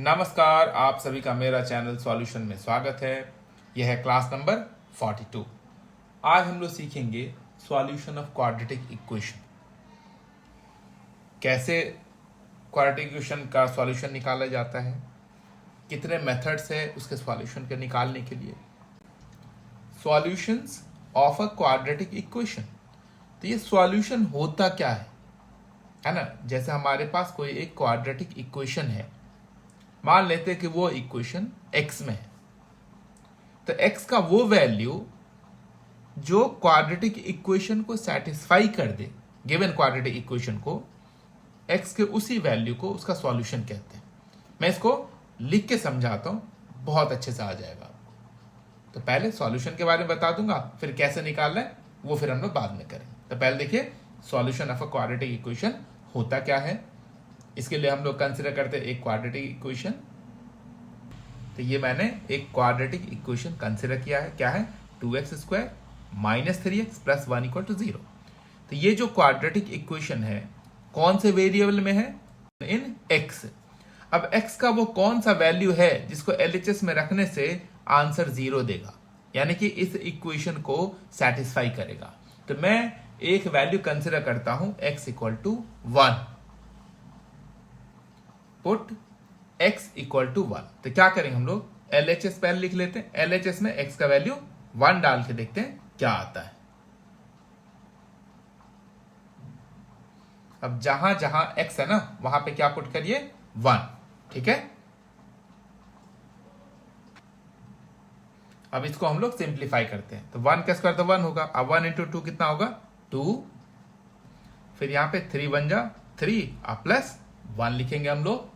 नमस्कार, आप सभी का मेरा चैनल सॉल्यूशन में स्वागत है। यह है क्लास नंबर 42। आज हम लोग सीखेंगे सॉल्यूशन ऑफ क्वाड्रेटिक इक्वेशन। कैसे क्वाड्रेटिक इक्वेशन का सॉल्यूशन निकाला जाता है, कितने मेथड्स है उसके सॉल्यूशन के निकालने के लिए। Solutions of a quadratic equation, तो ये सॉल्यूशन होता क्या है ना। जैसे हमारे पास कोई एक क्वाड्रेटिक इक्वेशन है, मान लेते हैं कि वो इक्वेशन x में है, तो x का वो वैल्यू जो क्वाड्रेटिक इक्वेशन को सेटिस्फाई कर दे, गिवन क्वाड्रेटिक इक्वेशन को, x के उसी वैल्यू को उसका सॉल्यूशन कहते हैं। मैं इसको लिख के समझाता हूं, बहुत अच्छे से आ जाएगा आपको। तो पहले सॉल्यूशन के बारे में बता दूंगा, फिर कैसे निकालना है वो फिर हम लोग बाद में करेंगे। तो पहले देखिए solution of a quadratic equation होता क्या है। इसके लिए हम लोग कंसिडर करते हैं एक क्वाड्रेटिक इक्वेशन। तो ये मैंने एक क्वाड्रेटिक इक्वेशन कंसिडर किया है। क्या है? 2x² - 3x + 1 = 0। तो ये जो क्वाड्रेटिक इक्वेशन है कौन से वेरिएबल में है? इन x। अब x का वो कौन सा वैल्यू है जिसको LHS में रखने से आंसर 0 देगा, यानी कि इस इक्वेशन को सेटिस्फाई करेगा। तो मैं एक वैल्यू कंसिडर करता हूं x = 1। Put x = 1। तो क्या करेंगे हम लोग? LHS पहले लिख लेते हैं। LHS में x का वैल्यू 1 डाल के देखते हैं क्या आता है। अब जहां जहां x है ना, वहां पे क्या पुट करिए? 1। ठीक है। अब इसको हम लोग सिंप्लीफाई करते हैं। तो 1 का स्क्वायर तो 1 होगा। अब 1 × 2 कितना होगा? 2। फिर यहां पे 3 बन जा 3 और +1 लिखेंगे हम लोग।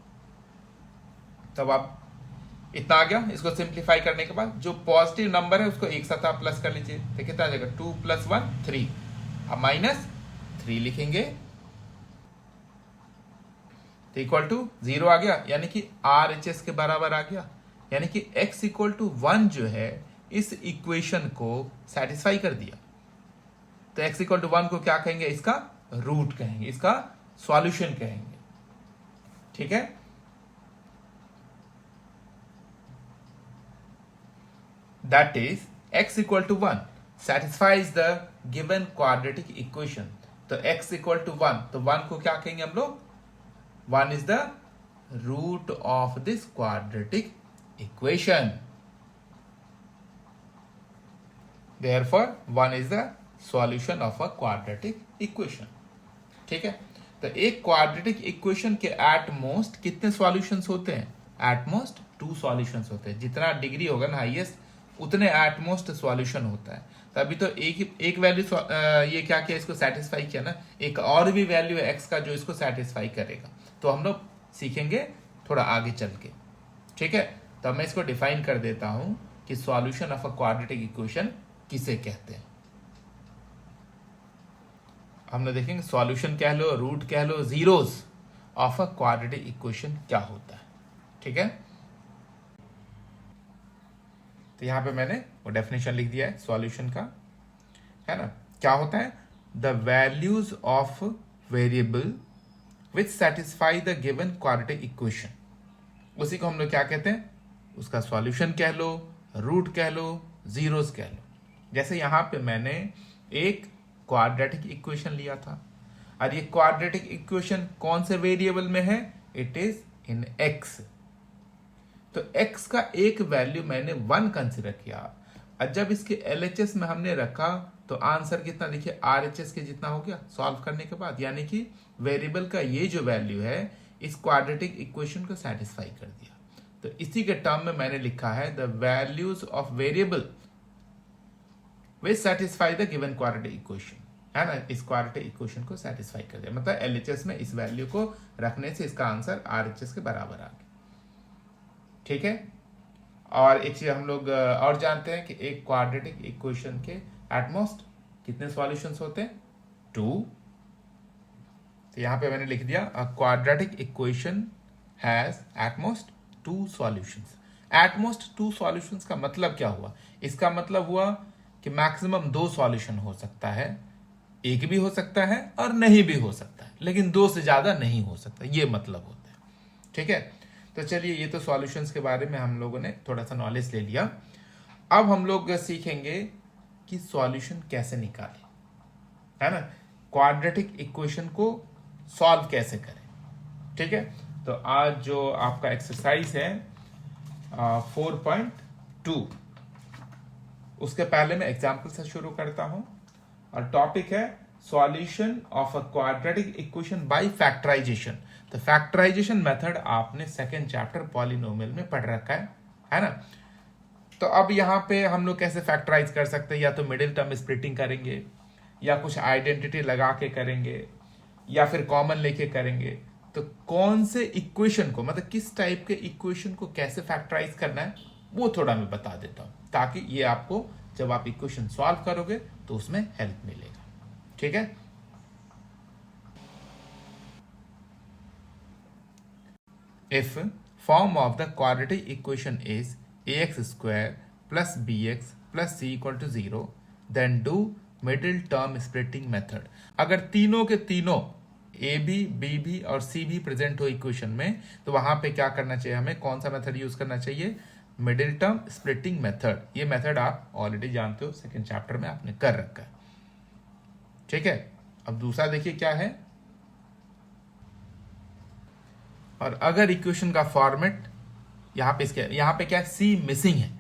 तब आप इतना आ गया। इसको सिंप्लीफाई करने के बाद जो पॉजिटिव नंबर है उसको एक साथ आप प्लस कर लीजिए। तो कितना आ जाएगा? 2 + 1 3। अब -3 लिखेंगे तो =0 आ गया, यानी कि RHS के बराबर आ गया। यानी कि x = 1 जो है इस इक्वेशन को सेटिस्फाई कर दिया। तो x = 1 को क्या कहेंगे? इसका रूट कहेंगे, इसका सॉल्यूशन कहेंगे। ठीक है। That is x = 1 satisfies the given quadratic equation। तो x = 1, तो 1 को क्या कहेंगे हम लोग? 1 is the root of this quadratic equation। Therefore 1 is the solution of a quadratic equation। ठीक है। तो एक क्वाड्रेटिक इक्वेशन के एट मोस्ट कितने सॉल्यूशंस होते हैं? एट मोस्ट 2 सॉल्यूशंस होते हैं। जितना डिग्री होगा ना हाईएस्ट, उतने एट मोस्ट सॉल्यूशन होता है। तो अभी तो एक वैल्यू ये क्या किया, इसको सेटिस्फाई किया ना। एक और भी वैल्यू है x का जो इसको सेटिस्फाई करेगा। तो हम लोग सीखेंगे थोड़ा आगे चल के। ठीक है। तो मैं इसको डिफाइन कर देता हूं कि solution of a quadratic equation किसे कहते हैं। हम लोग देखेंगे सॉल्यूशन कह लो, रूट कह लो, zeros of a quadratic equation क्या होता है। ठीक है। तो यहां पे मैंने वो डेफिनेशन लिख दिया है सॉल्यूशन का, है ना। क्या होता है? The values of variable which satisfy the given quadratic equation, उसी को हम लोग क्या कहते हैं? उसका सॉल्यूशन कह लो, रूट कह लो, जीरोस कह लो। जैसे यहां पे मैंने एक क्वाड्रेटिक इक्वेशन लिया था, और ये क्वाड्रेटिक इक्वेशन कौन से वेरिएबल में है? It is in x। तो x का एक वैल्यू मैंने 1 कंसिडर किया, और जब इसके LHS में हमने रखा तो आंसर कितना? देखिए RHS के जितना हो गया सॉल्व करने के बाद। यानी कि वेरिएबल का ये जो वैल्यू है इस क्वाड्रेटिक इक्वेशन को सेटिस्फाई कर दिया। तो इसी के टर्म में मैंने लिखा है the values of variable which satisfy the given quadratic equation, है ना। इस क्वाड्रेटिक इक्वेशन को सेटिस्फाई कर दिया, मतलब LHS में इस वैल्यू को रखने से इसका आंसर RHS के बराबर आ गया। ठीक है। और एक चीज हम लोग और जानते हैं कि एक क्वाड्रेटिक इक्वेशन के एटमोस्ट कितने सॉल्यूशंस होते हैं? 2। तो यहां पे मैंने लिख दिया quadratic equation has at most 2 solutions. At most 2 solutions का मतलब क्या हुआ? इसका मतलब हुआ कि मैक्सिमम 2 सॉल्यूशन हो सकता है। एक भी हो सकता है और नहीं भी हो सकता है, लेकिन 2 से ज्यादा नहीं हो सकता, ये मतलब होता है। ठीक है। तो चलिए, ये तो सॉल्यूशंस के बारे में हम लोगों ने थोड़ा सा नॉलेज ले लिया। अब हम लोग सीखेंगे कि सॉल्यूशन कैसे निकालें, है ना, क्वाड्रेटिक इक्वेशन को सॉल्व कैसे करें। ठीक है, तो आज जो आपका एक्सरसाइज है 4.2, उसके पहले मैं एग्जाम्पल से शुरू करता हूं और टॉपिक है solution of a quadratic equation by factorisation. तो फैक्टराइजेशन मेथड आपने सेकेंड चैप्टर पॉलिनोमियल में पढ़ रखा है ना। तो अब यहां पे हम लोग कैसे फैक्टराइज कर सकते हैं, या तो मिडिल टर्म स्प्लिटिंग करेंगे, या कुछ आइडेंटिटी लगा के करेंगे, या फिर कॉमन लेके करेंगे। तो कौन से इक्वेशन को, मतलब किस टाइप के इक्वेशन को कैसे फैक्टराइज करना है, वो थोड़ा मैं बता देता हूं, ताकि ये आपको जब आप इक्वेशन सॉल्व करोगे तो उसमें हेल्प मिलेगा। ठीक है, if form of the quadratic equation is ax square plus bx plus c equal to 0, then do middle term splitting method. अगर तीनों के तीनों ए भी, बी भी और सी भी प्रेजेंट हो इक्वेशन में, तो वहां पे क्या करना चाहिए, हमें कौन सा मेथड यूज करना चाहिए, मिडिल टर्म स्प्लिटिंग मेथड। ये मेथड आप ऑलरेडी जानते हो, सेकंड चैप्टर में आपने कर रखा है। ठीक है, अब दूसरा देखिए क्या है, और अगर इक्वेशन का फॉर्मेट यहां पे क्या है, सी मिसिंग है।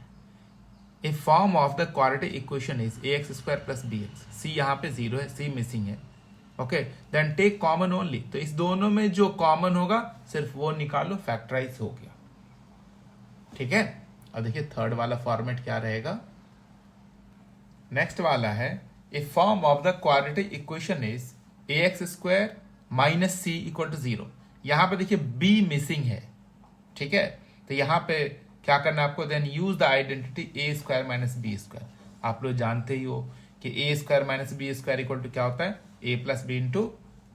If form of the quadratic equation is ax square plus bx, C यहां पे 0 है, सी मिसिंग है। Okay, then take common only, तो इस दोनों में जो कॉमन होगा सिर्फ वो निकालो, फैक्टराइज हो गया। ठीक है, और देखिए थर्ड वाला फॉर्मेट क्या रहेगा, नेक्स्ट वाला है if form of the quadratic equation is ax square minus C equal to 0। यहां पे देखिए b मिसिंग है। ठीक है, तो यहां पे क्या करना है आपको, then use the identity a square minus B square. आप लोग जानते ही हो कि a square minus B square equal to क्या होता है, a plus B into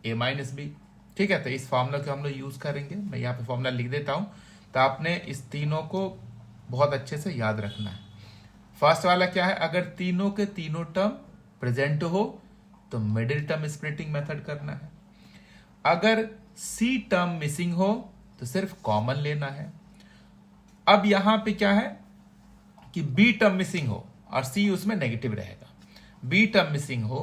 A minus B. ठीक है, तो इस फॉर्मूला को हम लोग यूज करेंगे। मैं यहाँ पे फॉर्मूला लिख देता हूं, तो आपने इस तीनों को बहुत अच्छे से याद रखना है। फर्स्ट वाला क्या है, अगर तीनों के तीनों टर्म प्रेजेंट हो तो मिडिल टर्म स्प्लिटिंग मेथड करना है। अगर सी टर्म मिसिंग हो तो सिर्फ कॉमन लेना है। अब यहां पे क्या है कि बी टर्म मिसिंग हो और सी उसमें नेगेटिव रहेगा। बी टर्म मिसिंग हो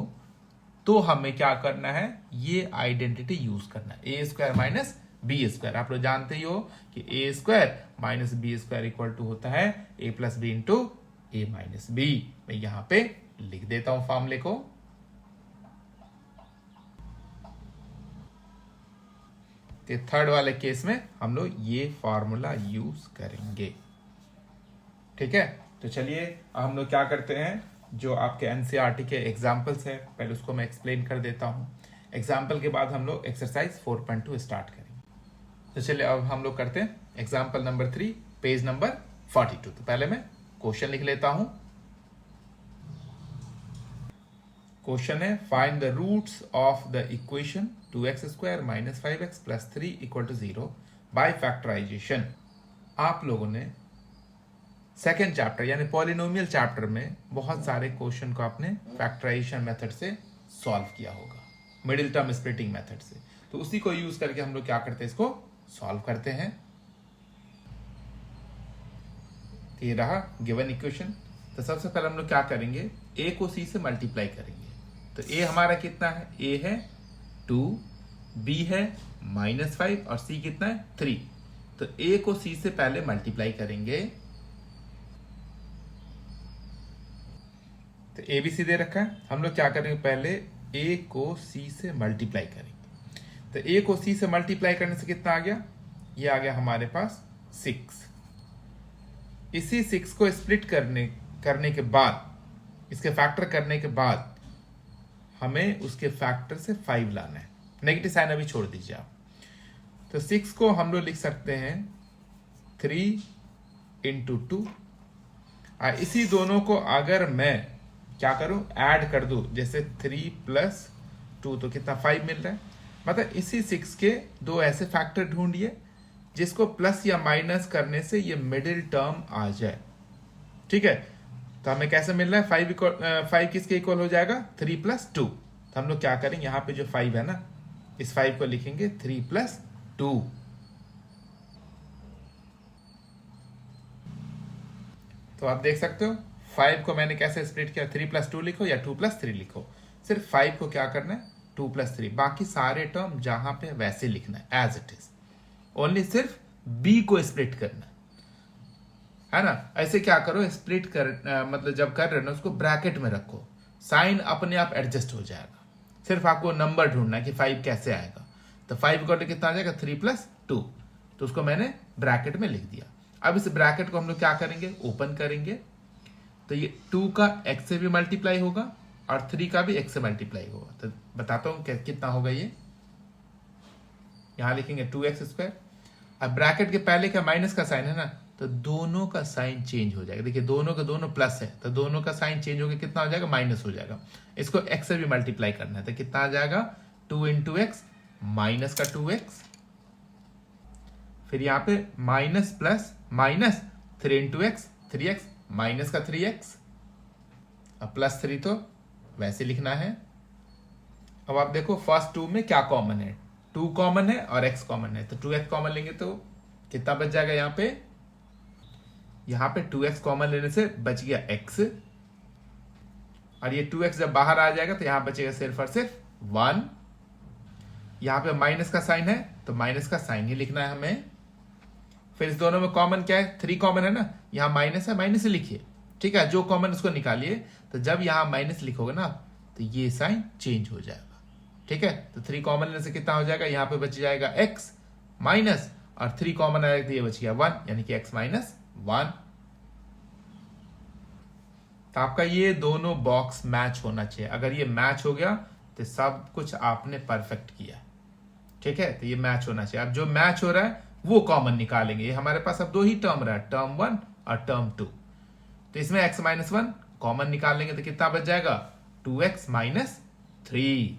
तो हमें क्या करना है, ये आइडेंटिटी यूज करना है, a square minus B square. आप लोग जानते ही हो कि a square minus B square equal to होता है a plus B into A minus b. मैं यहां पे लिख देता हूं फॉर्मूले को। तो थर्ड वाले केस में हम लोग ये फॉर्मूला यूज करेंगे। ठीक है, तो चलिए हम लोग क्या करते हैं, जो आपके एनसीईआरटी के एग्जाम्पल्स है पहले उसको मैं एक्सप्लेन कर देता हूं। एग्जाम्पल के बाद हम लोग एक्सरसाइज 4.2 स्टार्ट करेंगे। तो चलिए अब हम लोग करते हैं एग्जाम्पल नंबर 3, पेज नंबर 42। तो पहले मैं क्वेश्चन लिख लेता हूं। क्वेश्चन है find the roots of the equation 2x square minus 5x plus 3 equal to 0 by factorisation. आप लोगों ने सेकेंड चैप्टर यानी पॉलिनोमियल चैप्टर में बहुत सारे क्वेश्चन को आपने फैक्टराइजेशन मेथड से सॉल्व किया होगा, मिडिल टर्म स्प्लिटिंग मेथड से। तो उसी को यूज करके हम लोग क्या करते हैं, इसको सॉल्व करते हैं। तो ये रहा गिवन इक्वेशन। तो सबसे पहले हम लोग क्या करेंगे, a को c से मल्टीप्लाई करेंगे। तो a हमारा कितना है, a है 2, b है -5 और c कितना है 3। तो a को c से पहले मल्टीप्लाई करेंगे। तो a b c दे रखा है, हम लोग क्या करेंगे, पहले a को c से मल्टीप्लाई करेंगे। तो a को c से मल्टीप्लाई करने से कितना आ गया, ये आ गया हमारे पास 6। इसी 6 को स्प्लिट करने के बाद, इसके फैक्टर करने के बाद हमें उसके फैक्टर से 5 लाना है। नेगेटिव साइन अभी छोड़ दीजिए आप। तो 6 को हम लोग लिख सकते हैं 3 इंटू 2। इसी दोनों को अगर मैं क्या करूं, ऐड कर दूं, जैसे 3 प्लस 2 तो कितना 5 मिल रहा है। मतलब इसी 6 के दो ऐसे फैक्टर ढूंढिए जिसको प्लस या माइनस करने से ये मिडिल टर्म आ जाए। ठीक है, तो हमें कैसे मिल रहा है, 5 किसके इक्वल हो जाएगा, 3 प्लस 2। तो हम लोग क्या करेंगे, यहाँ पे जो 5 है ना, इस 5 को लिखेंगे 3 प्लस 2। तो आप देख सकते हो 5 को मैंने कैसे स्प्लिट किया, 3 + 2 लिखो या 2 + 3 लिखो। सिर्फ 5 को क्या करना है, 2 + 3, बाकी सारे टर्म जहां पे वैसे लिखना है एज इट इज। ओनली सिर्फ बी को स्प्लिट करना है ना। ऐसे क्या करो, स्प्लिट कर मतलब जब कर रहे हो ना उसको ब्रैकेट में रखो, साइन अपने आप एडजस्ट हो जाएगा। सिर्फ आपको नंबर ढूंढना है कि 5 कैसे आएगा। तो 5 को कितना आ जाएगा, 3 + 2, तो उसको मैंने ब्रैकेट में लिख दिया। अब इस ब्रैकेट को हम लोग क्या करेंगे, ओपन करेंगे, तो ये 2 का x से भी मल्टीप्लाई होगा और 3 का भी x से मल्टीप्लाई होगा। तो बताता हूं कितना होगा ये, यहां लिखेंगे 2x²। अब ब्रैकेट के पहले का माइनस का साइन है ना, तो दोनों का साइन चेंज हो जाएगा। देखिए दोनों का दोनों प्लस है, तो दोनों का साइन चेंज होकर कितना हो जाएगा, माइनस हो जाएगा। इसको x से भी मल्टीप्लाई करना है, तो कितना आ जाएगा, 2 × x माइनस का 2x, फिर यहाँ पे minus plus minus 3 × x 3x minus का 3x, अब +3 तो वैसे लिखना है। अब आप देखो फर्स्ट 2 में क्या कॉमन है, 2 कॉमन है और x कॉमन है, तो 2x कॉमन लेंगे तो कितना बच जाएगा, यहाँ पे 2x कॉमन लेने से बच गया x, और ये 2x जब बाहर आ जाएगा तो यहां बचेगा सिर्फ और सिर्फ 1। यहां पे माइनस का साइन है तो माइनस का साइन ही लिखना है हमें। फिर इस दोनों में कॉमन क्या है, 3 कॉमन है ना, यहां माइनस है, माइनस लिखिए, ठीक है, जो कॉमन उसको निकालिए। तो जब यहां माइनस लिखोगे ना तो ये साइन चेंज हो जाएगा, ठीक है। तो 3 कॉमन लेने से कितना हो जाएगा, यहां पे बच जाएगा x माइनस, और 3 कॉमन आएगा तो ये बच गया 1, यानी कि x - 1। तो आपका ये दोनों बॉक्स मैच होना चाहिए। अगर ये मैच हो गया तो सब कुछ आपने परफेक्ट किया, ठीक है। तो ये मैच होना चाहिए। अब जो मैच हो रहा है वो कॉमन निकालेंगे। ये हमारे पास अब 2 ही टर्म रहा है, टर्म 1 और टर्म 2। तो इसमें x - 1 कॉमन निकालेंगे तो कितना बच जाएगा, 2x - 3।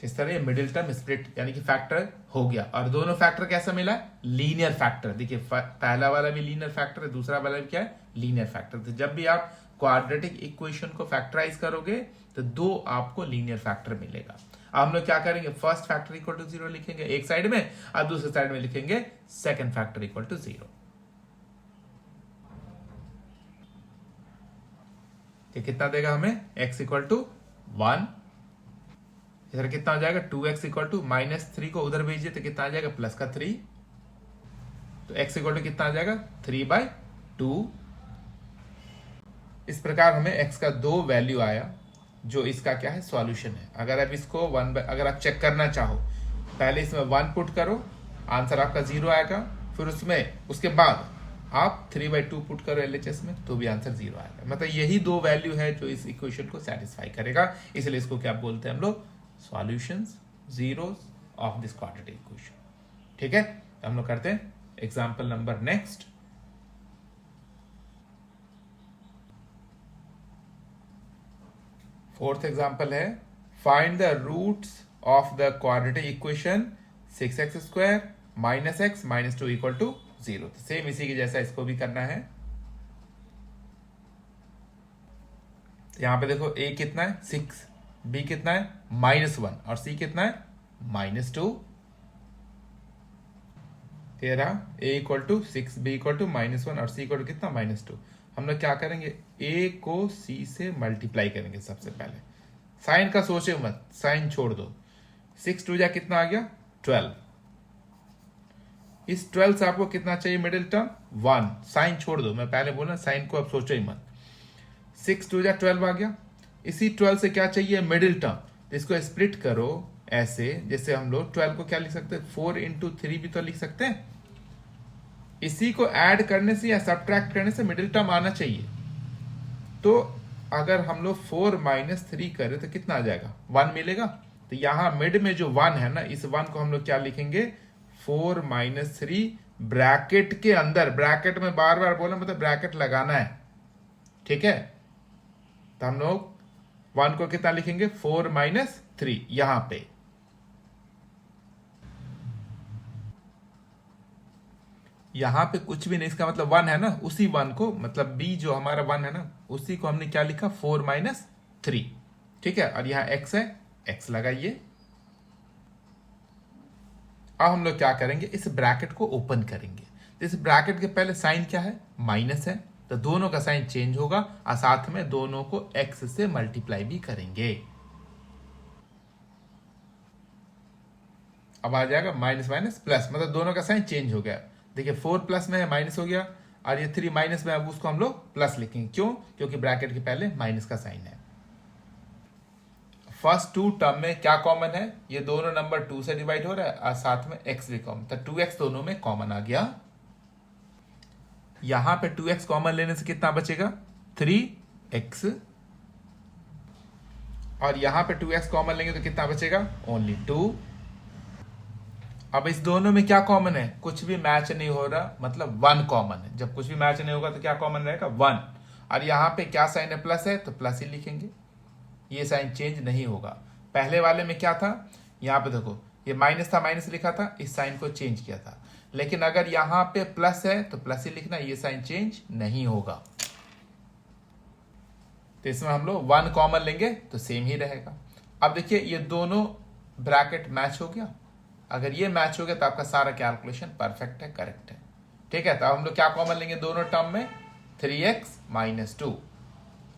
इस तरह ये मिडिल टर्म स्प्लिट यानी कि फैक्टर हो गया। और दोनों फैक्टर कैसा मिला है, लीनियर फैक्टर। देखिए पहला वाला भी लीनियर फैक्टर है, दूसरा वाला भी क्या है, लीनियर फैक्टर। तो जब भी आप क्वाड्रेटिक इक्वेशन को फैक्टराइज करोगे तो 2 आपको लीनियर फैक्टर मिलेगा। अब हम लोग क्या करेंगे, फर्स्ट फैक्टर इक्वल टू 0 लिखेंगे एक साइड में, और दूसरे साइड में लिखेंगे सेकंड फैक्टर इक्वल टू 0। ये कितना देगा हमें, x = 1। इधर कितना हो जाएगा, 2x = -3 को उधर भेजिए तो कितना आ जाएगा, +3। तो x = कितना आ जाएगा, 3/2। इस प्रकार हमें x का 2 वैल्यू आया, जो इसका क्या है, सॉल्यूशन है। अगर आप इसको अगर आप चेक करना चाहो, पहले इसमें 1 पुट करो, आंसर आपका 0 आएगा। फिर उसके बाद आप 3/2 पुट करो LHS में, तो भी आंसर 0 आएगा। मतलब यही 2 वैल्यू है जो इस इक्वेशन को सेटिस्फाई करेगा। इसलिए इसको क्या बोलते हैं हम लोग, solutions zeros of this quadratic equation, ठीक है। हम लोग करते हैं example number next. Fourth example है, find the roots of the quadratic equation 6x² - x - 2 = 0। तो सेम इसी के जैसा इसको भी करना है। यहां पे देखो a कितना है, 6, b कितना है, -1, और c कितना है, -2। तेरा a = 6, b = -1 और c = कितना, -2। हम लोग क्या करेंगे, a को c से मल्टीप्लाई करेंगे। सबसे पहले साइन का सोचे मत, साइन छोड़ दो। 6 × 2 = कितना आ गया, 12। इस 12 से आपको कितना चाहिए, मिडिल टर्म 1। साइन छोड़ दो, मैं पहले बोला साइन को अब सोचो ही मत। 6 × 2 = 12 आ गया। इसी 12 से क्या चाहिए, मिडिल टर्म। इसको स्प्लिट करो ऐसे, जैसे हम लोग 12 को क्या लिख सकते हैं, 4 × 3 भी तो लिख सकते हैं। इसी को ऐड करने से या सब्ट्रैक्ट करने से मिडिल टर्म आना चाहिए। तो अगर हम लोग 4 - 3 करें तो कितना आ जाएगा, 1 मिलेगा। तो यहां मिड में जो 1 है ना, इस 1 को हम लोग क्या लिखेंगे, 4 - 3 ब्रैकेट के अंदर। ब्रैकेट में बार बार बोला मतलब ब्रैकेट लगाना है, ठीक है। तो हम लोग 1 को कितना लिखेंगे, 4 - 3 यहां पे। यहां पे कुछ भी नहीं, इसका मतलब 1 है ना, उसी 1 को, मतलब b जो हमारा 1 है ना, उसी को हमने क्या लिखा, 4 - 3, ठीक है। और यहां x है, x लगाइए। अब हम लोग क्या करेंगे, इस ब्रैकेट को ओपन करेंगे। तो इस ब्रैकेट के पहले साइन क्या है, माइनस है, तो दोनों का साइन चेंज होगा और साथ में दोनों को x से मल्टीप्लाई भी करेंगे। अब आ जाएगा माइनस माइनस प्लस, मतलब दोनों का साइन चेंज हो गया। देखिए 4 प्लस में है माइनस हो गया, और ये 3 माइनस में, अब उसको हम लोग प्लस लिखेंगे। क्यों? क्योंकि ब्रैकेट के पहले माइनस का साइन है। फर्स्ट टू टर्म में क्या कॉमन है, ये दोनों नंबर 2 से डिवाइड हो रहा है और साथ में x भी कॉमन, तो 2x दोनों में कॉमन आ गया। यहां पे 2x कॉमन लेने से कितना बचेगा, 3x, और यहां पे 2x कॉमन लेंगे तो कितना बचेगा, ओनली 2। अब इस दोनों में क्या कॉमन है, कुछ भी मैच नहीं हो रहा, मतलब 1 कॉमन है। जब कुछ भी मैच नहीं होगा तो क्या कॉमन रहेगा, 1। और यहां पे क्या साइन है, प्लस है, तो प्लस ही लिखेंगे, ये साइन चेंज नहीं होगा। पहले वाले में क्या था, यहां पे देखो ये माइनस था, माइनस लिखा था, इस साइन को चेंज किया था। लेकिन अगर यहां पे प्लस है तो प्लस ही लिखना, ये साइन चेंज नहीं होगा। तो इसमें हम लोग 1 कॉमन लेंगे तो सेम ही रहेगा। अब देखिए ये दोनों ब्रैकेट मैच हो गया। अगर ये मैच हो गया तो आपका सारा कैलकुलेशन परफेक्ट है, करेक्ट है। ठीक है, तो अब हम लोग क्या कॉमन लेंगे दोनों टर्म में, 3x माइनस 2,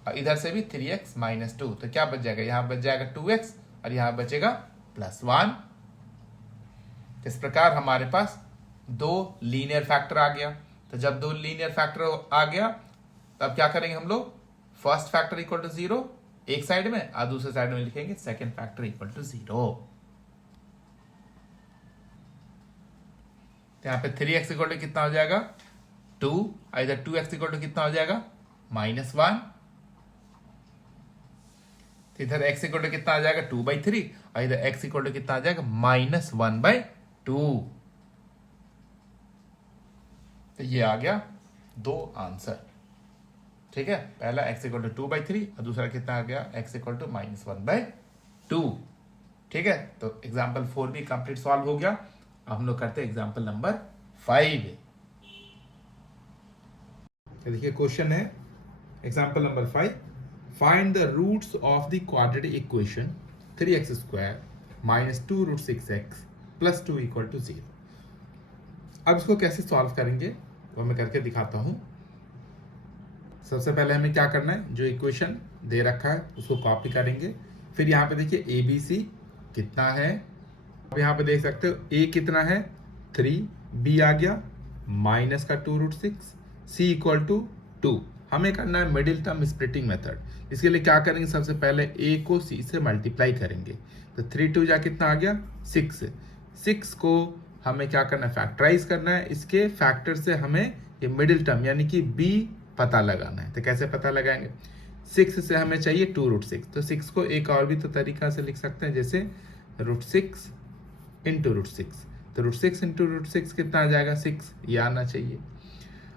और इधर से भी 3x माइनस 2, तो क्या बच जाएगा, यहां बच जाएगा 2x और यहां बचेगा +1। इस प्रकार हमारे पास 2 लीनियर फैक्टर आ गया। तो जब 2 लीनियर फैक्टर आ गया तब क्या करेंगे हम लोग, फर्स्ट फैक्टर इक्वल टू 0 एक साइड में और दूसरे साइड में लिखेंगे सेकेंड फैक्टर इक्वल टू 0। तो यहां पे 3x इक्वल टू कितना हो जाएगा, 2, इधर 2x इक्वल टू कितना हो जाएगा, -1। तो इधर x इक्वल टू कितना आ जाएगा, 2/3, और इधर x इक्वल टू कितना आ जाएगा, -1/2। तो ये आ गया 2 आंसर। ठीक है, पहला x इक्वल टू 2/3 और दूसरा कितना आ गया, x इक्वल टू -1/2। ठीक है, तो एग्जाम्पल 4 भी कंप्लीट सॉल्व हो गया। अब हम लोग करते हैं एग्जाम्पल नंबर 5। देखिए क्वेश्चन है example number 5, find the roots of the quadratic equation 3x² -2 √ 6x + 2 = 0। अब इसको कैसे सॉल्व करेंगे वो मैं करके दिखाता हूं। सबसे पहले हमें क्या करना है, जो इक्वेशन दे रखा है उसको कॉपी करेंगे। फिर यहाँ पे देखिए ABC कितना है, अब यहाँ पे देख सकते हो A कितना है 3, B आ गया -2 √ 6, C = 2। हमें करना है मिडिल टर्म स्प्लिटिंग मेथड। इसके लिए क्या करेंगे, सबसे पहले A को C से मल्टीप्लाई करेंगे। तो 3 2 जा कितना आ गया 6, 6 को हमें क्या करना है, फैक्टराइज करना है। इसके फैक्टर से हमें ये मिडिल टर्म यानी कि B पता लगाना है। तो कैसे पता लगाएंगे, 6 से हमें चाहिए 2 √ 6, तो 6 को एक और भी तो तरीका से लिख सकते हैं, जैसे √6 × √6। तो √6 × √6 कितना आ जाएगा, 6, ये आना चाहिए।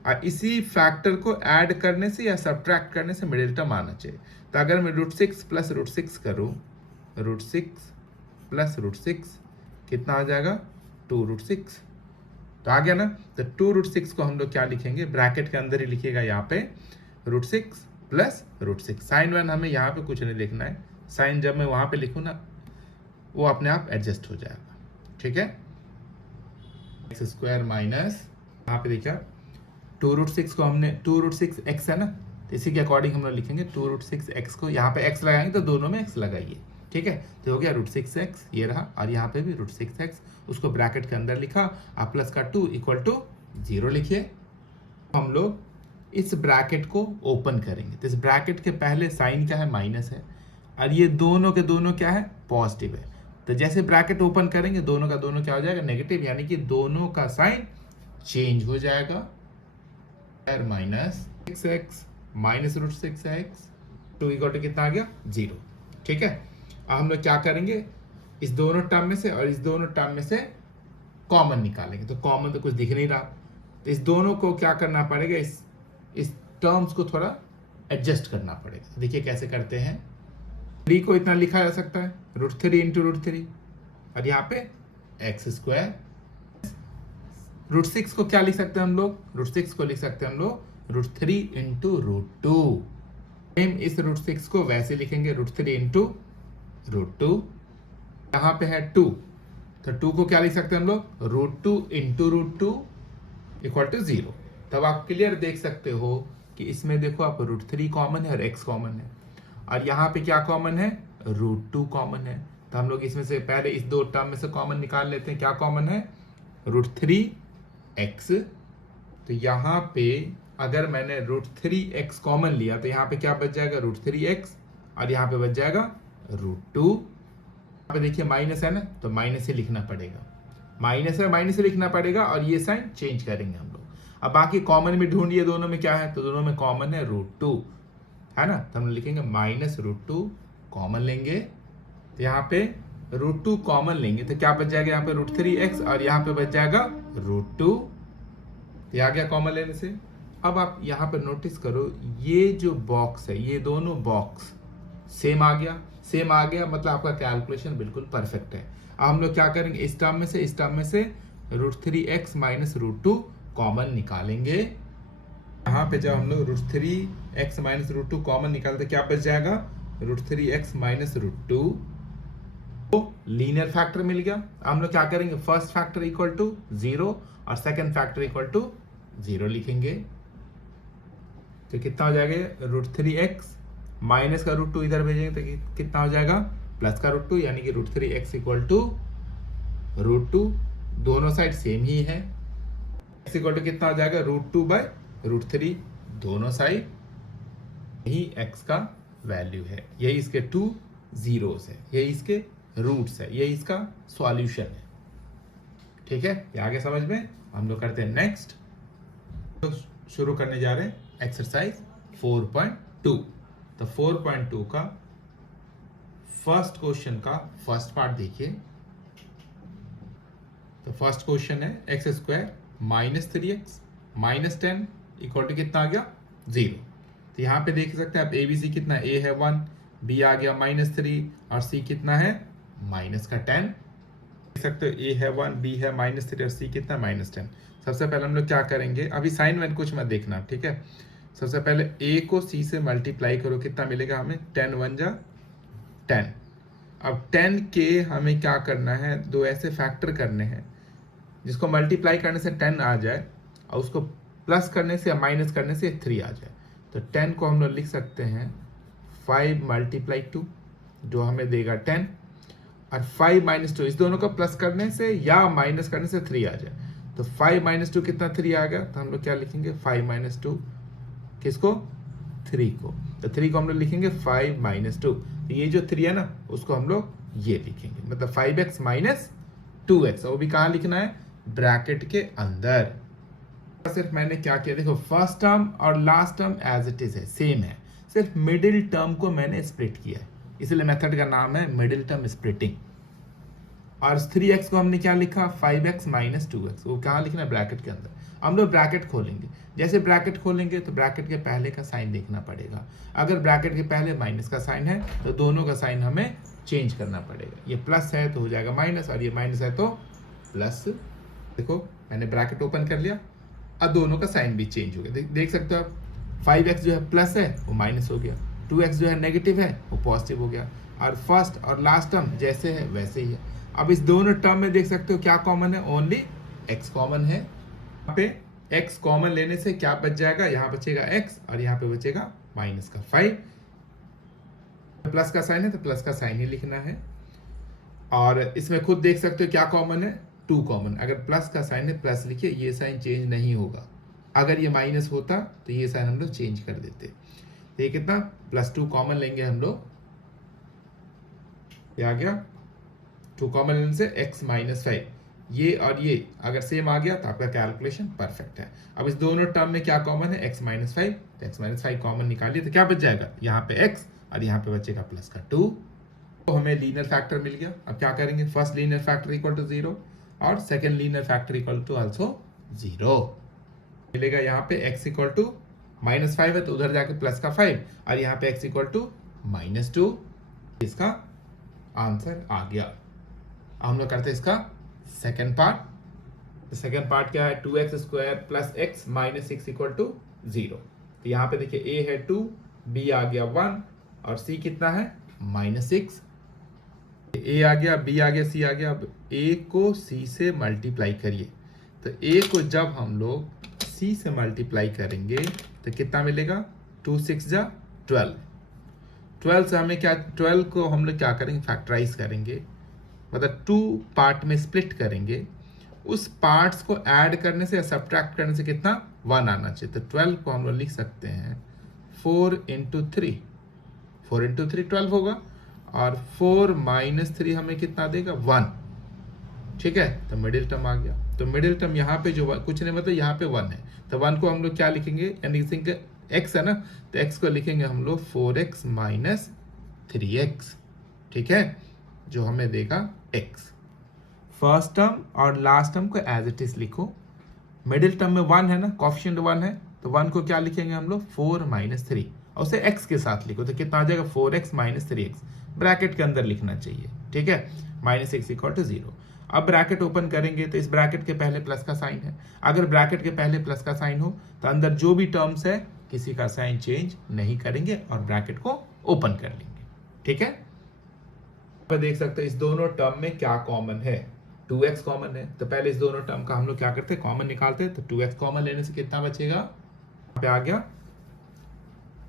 और इसी फैक्टर को ऐड करने से या सब्ट्रैक्ट करने से मिडिल टर्म आना चाहिए। तो अगर मैं √6 + √6 करूं, √6 + √6 कितना आ जाएगा, 2 √ 6। तो आ गया ना। तो 2 √ 6 को हम लोग क्या लिखेंगे, ब्रैकेट के अंदर ही लिखिएगा यहाँ पे √6 + √6। साइन 1 हमें यहाँ पे कुछ नहीं लिखना है, साइन जब मैं वहां पे लिखूँ ना वो अपने आप एडजस्ट हो जाएगा। ठीक है, x² माइनस यहाँ पे देखिए 2 √ 6 को हमने 2 √ 6x है ना, तो इसी के अकॉर्डिंग हम लोग लिखेंगे 2 √ 6x को यहाँ पे x लगाएंगे तो दोनों में x लगाइए। ठीक है, तो हो गया √6x, ये रहा, और यहाँ पे भी √6x, उसको ब्रैकेट के अंदर लिखा, और प्लस का 2 = 0 लिखिए। हम लोग इस ब्रैकेट को ओपन करेंगे। तो इस ब्रैकेट के पहले साइन क्या है, माइनस है, और ये दोनों के दोनों क्या है, पॉजिटिव है। तो जैसे ब्रैकेट ओपन करेंगे दोनों का दोनों क्या हो जाएगा, नेगेटिव, यानी कि दोनों का साइन चेंज हो जाएगा। -6x -√6x 2 = कितना आ गया, 0। ठीक है, अब हम लोग क्या करेंगे, इस दोनों टर्म में से और इस दोनों टर्म में से कॉमन निकालेंगे। तो कॉमन तो कुछ दिख नहीं रहा, तो इस दोनों को क्या करना पड़ेगा, इस टर्म्स को थोड़ा एडजस्ट करना पड़ेगा। देखिए कैसे करते हैं, 3 को इतना लिखा जा सकता है √3 × √3, और यहाँ पे x²। √6 को क्या लिख सकते हैं हम लोग, √6 को लिख सकते हैं हम लोग √3 × √2। सेम इस √6 को वैसे लिखेंगे √3 × √2। यहाँ पे है 2, तो 2 को क्या लिख सकते हैं हम लोग, √2 इंटू √2 इक्वल टू 0। तब आप क्लियर देख सकते हो कि इसमें देखो आप √3 कॉमन है और x कॉमन है, और यहाँ पे क्या कॉमन है, √2 कॉमन है। तो हम लोग इसमें से पहले इस दो टर्म में से कॉमन निकाल लेते हैं। क्या कॉमन है, √3x। तो यहाँ पे अगर मैंने √3x कॉमन लिया तो यहाँ पे क्या बच जाएगा, √3x, और यहाँ पे बच जाएगा √2। यहाँ पे देखिए माइनस है ना, तो माइनस ही लिखना पड़ेगा, माइनस है माइनस ही लिखना पड़ेगा, और ये साइन चेंज करेंगे हम लोग। अब बाकी कॉमन में ढूंढिए, दोनों में क्या है, तो दोनों में कॉमन है √2, है ना। तो हम लिखेंगे -√2 कॉमन लेंगे, तो यहाँ पे √2 कॉमन लेंगे तो क्या बच जाएगा, यहाँ पे √3x, और यहाँ पे बच जाएगा √2। ये आ गया कॉमन लेने से। अब आप यहाँ पर नोटिस करो, ये जो बॉक्स है, ये दोनों बॉक्स सेम आ गया, सेम आ गया, मतलब आपका कैलकुलेशन बिल्कुल परफेक्ट है। अब हम लोग क्या करेंगे, इस टर्म में से √3x माइनस √2 कॉमन निकालेंगे। यहाँ पे जब हम लोग √3x माइनस √2 कॉमन निकालते क्या बच जाएगा, √3x माइनस √2, तो लीनियर फैक्टर मिल गया। हम लोग क्या करेंगे, फर्स्ट फैक्टर इक्वल टू 0 और सेकंड फैक्टर इक्वल टू 0 लिखेंगे। तो कितना हो जाएगा, √3x माइनस का √2 इधर भेजेंगे तो कितना हो जाएगा, प्लस का √2, यानी कि √3x इक्वल टू √2, दोनों साइड सेम ही है। x इक्वल टू कितना हो जाएगा, √2/√3, दोनों साइड यही x का वैल्यू है। यही इसके 2 zeros है, यही इसके रूट्स है, यही इसका सॉल्यूशन है। ठीक है, ये आगे समझ में। हम लोग करते हैं नेक्स्ट। तो शुरू करने जा रहे हैं एक्सरसाइज 4.2। तो 4.2 का फर्स्ट क्वेश्चन का फर्स्ट पार्ट देखिए। तो फर्स्ट क्वेश्चन है x² minus 3x minus 10 equal to कितना आ गया, 0। तो यहाँ पे देख सकते हैं आप ABC कितना, A है 1, B आ गया -3, और C कितना है माइनस का 10। देख सकते हो A है 1, B है -3 और C कितना -10। सबसे पहले हम लोग क्या करेंगे, अभी साइन वाइन कुछ मत देखना, ठीक है। सबसे पहले A को C से मल्टीप्लाई करो, कितना मिलेगा हमें, 10 1 जा 10। अब 10 के हमें क्या करना है, दो ऐसे फैक्टर करने हैं जिसको मल्टीप्लाई करने से 10 आ जाए और उसको प्लस करने से या माइनस करने से 3 आ जाए। तो 10 को हम लोग लिख सकते हैं 5 × 2, जो हमें देगा 10, और 5 - 2 इस दोनों को प्लस करने से या माइनस करने से 3 आ जाए। तो 5 - 2 कितना, 3 आ गया। तो हम लोग क्या लिखेंगे, 5 - 2 किसको, 3 को। तो 3 को हम लोग लिखेंगे 5 - 2। तो ये जो 3 है ना, उसको हम लोग ये लिखेंगे, मतलब 5x - 2x। वो भी कहाँ लिखना है, ब्रैकेट के अंदर। सिर्फ मैंने क्या किया, देखो फर्स्ट टर्म और last term as it is है, सेम है, सिर्फ मिडिल टर्म को मैंने स्प्लिट किया है, इसलिए मेथड का नाम है मिडिल टर्म स्प्लिटिंग। और 3x को हमने क्या लिखा, 5x - 2x। वो कहाँ लिखना है, ब्रैकेट के अंदर। हम लोग ब्रैकेट खोलेंगे, जैसे ब्रैकेट खोलेंगे तो ब्रैकेट के पहले का साइन देखना पड़ेगा। अगर ब्रैकेट के पहले माइनस का साइन है तो दोनों का साइन हमें चेंज करना पड़ेगा। ये प्लस है तो हो जाएगा माइनस, और ये माइनस है तो प्लस। देखो मैंने ब्रैकेट ओपन कर लिया, अब दोनों का साइन भी चेंज हो गया। देख सकते हो आप, 5x जो है प्लस है वो माइनस हो गया, 2x जो है नेगेटिव है वो पॉजिटिव हो गया, और फर्स्ट और लास्ट टर्म जैसे है वैसे ही है। अब इस दोनों टर्म में देख सकते हो क्या कॉमन है, ओनली x कॉमन है। यहाँ पे x कॉमन लेने से क्या बच जाएगा, यहाँ बचेगा x और यहाँ पे बचेगा माइनस का 5। प्लस का साइन है तो प्लस का साइन ही लिखना है। और इसमें खुद देख सकते हो क्या कॉमन है, 2 कॉमन। अगर प्लस का साइन है प्लस लिखिए, ये साइन चेंज नहीं होगा। अगर ये माइनस होता तो ये साइन हम लोग चेंज कर देते। तो ये कितना, +2 कॉमन लेंगे हम लोग, ये आ गया 2 कॉमन लेने से x - 5। ये और ये अगर सेम आ गया तो आपका कैलकुलेशन परफेक्ट है। अब इस दोनों टर्म में क्या कॉमन है, x - 5। तो x - 5 कॉमन निकालिए तो क्या बच जाएगा, यहाँ पे x और यहाँ पे बचेगा प्लस का 2। तो हमें लीनियर फैक्टर मिल गया। अब क्या करेंगे, first linear factor equal to 0 और second linear factor equal to also 0 मिलेगा। यहाँ पे x इक्वल टू -5 है तो उधर जाके प्लस का 5, और यहाँ पे x इक्वल टू -2। इसका आंसर आ गया। हम लोग करते हैं इसका सेकेंड पार्ट। सेकेंड पार्ट क्या है, 2x² + x - 6 इक्वल टू 0। तो यहाँ पे देखिए a है 2, b आ गया 1 और c कितना है -6। ए आ गया, बी आ गया, सी आ गया। अब ए को सी से मल्टीप्लाई करिए, तो ए को जब हम लोग सी से मल्टीप्लाई करेंगे तो कितना मिलेगा, 2 6 जा 12। 12 से हमें क्या, 12 को हम लोग क्या करेंगे, फैक्टराइज करेंगे, मतलब 2 पार्ट में स्प्लिट करेंगे। उस पार्ट्स को ऐड करने से या सब्ट्रैक्ट करने से कितना, 1 आना चाहिए। तो 12 को हम लोग लिख सकते हैं 4 इंटू 3, 4 इंटू 3 12 होगा, और 4 माइनस 3 हमें कितना देगा, 1। ठीक है, तो मिडिल टर्म आ गया। तो मिडिल टर्म यहाँ पे जो कुछ नहीं, मतलब यहाँ पे 1 है, तो 1 को हम लोग क्या लिखेंगे, यानी x है ना, तो x को लिखेंगे हम लोग 4x माइनस 3x। ठीक है, जो हमें देगा x। फर्स्ट टर्म और लास्ट टर्म को एज इट इज लिखो। मिडिल टर्म में 1 है ना, कॉफिशिएंट 1 है, तो 1 को क्या लिखेंगे हम लोग, 4 माइनस 3, और उसे x के साथ लिखो, तो कितना आ जाएगा, 4x माइनस 3x, ब्रैकेट के अंदर लिखना चाहिए। ठीक है, माइनस x इक्वल टू 0। अब ब्रैकेट ओपन करेंगे तो इस ब्रैकेट के पहले प्लस का साइन है। अगर ब्रैकेट के पहले प्लस का साइन हो तो अंदर जो भी टर्म्स है किसी का साइन चेंज नहीं करेंगे और ब्रैकेट को ओपन कर लेंगे। ठीक है, आप देख सकते हैं इस दोनों टर्म में क्या कॉमन है, 2x कॉमन है। तो पहले इस दोनों टर्म का हम लोग क्या करते हैं, कॉमन निकालते हैं। तो 2x कॉमन लेने से कितना बचेगा, यहाँ पे आ गया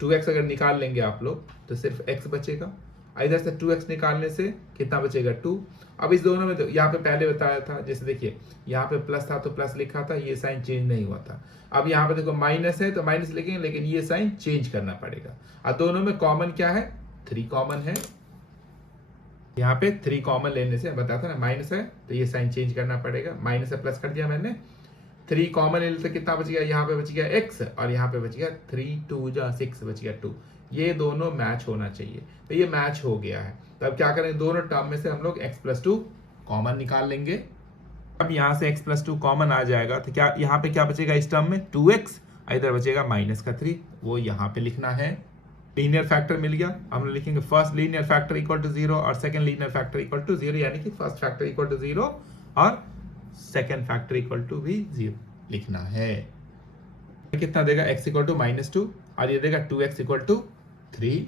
2x। अगर निकाल लेंगे आप लोग तो सिर्फ x बचेगा। इधर से 2x निकालने से कितना बचेगा, 2। अब इस दोनों में तो यहाँ पे पहले बताया था, जैसे देखिए यहाँ पे प्लस था तो प्लस लिखा था, ये साइन चेंज नहीं हुआ था। अब यहाँ पे देखो माइनस है तो माइनस लिखेंगे, लेकिन ये साइन चेंज करना पड़ेगा। और दोनों में कॉमन क्या है, 3 कॉमन है। यहाँ पे 3 कॉमन लेने से बताया था ना, माइनस है तो ये साइन चेंज करना पड़ेगा, माइनस से प्लस कर दिया मैंने। 3 कॉमन ले लेते कितना बच गया, यहाँ पे बच गया x, और यहाँ पे बच गया 3 2 जा 6 बच गया 2। ये दोनों मैच होना चाहिए, तो ये मैच हो गया है। तो अब क्या करेंगे, दोनों टर्म में से हम लोग x प्लस 2 कॉमन निकाल लेंगे। अब यहाँ से x प्लस 2 कॉमन आ जाएगा तो क्या यहाँ पे क्या बचेगा, इस टर्म में 2x, इधर बचेगा माइनस का 3, वो यहाँ पे लिखना है। लीनियर फैक्टर मिल गया, हम लोग लिखेंगे first linear factor equal to 0 और second linear factor equal to 0, यानी कि फर्स्ट फैक्टर इक्वल टू 0 और सेकंड फैक्टर इक्वल टू भी 0 लिखना है। कितना देगा, x इक्वल टू माइनस 2 और ये देगा 2x इक्वल टू 3।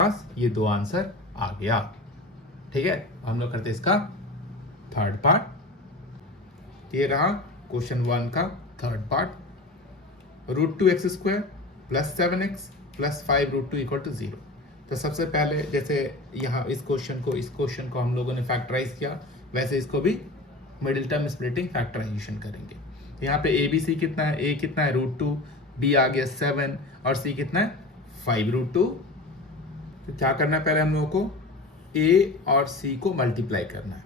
बस ये दो आंसर आ गया। ठीक है, हम लोग करते इसका थर्ड पार्ट। ये रहा क्वेश्चन 1 का third part. √2x² plus 7x plus 5√2 equal to 0। तो सबसे पहले जैसे यहाँ इस क्वेश्चन को हम लोगों ने फैक्टराइज किया, वैसे इसको भी मिडिल टर्म स्प्लिटिंग फैक्टराइजेशन करेंगे। यहाँ पे ए बी सी कितना है, ए कितना है √2, बी आ गया 7 और सी कितना है 5√2। तो क्या करना है, पहले हम लोगों को ए और सी को मल्टीप्लाई करना है।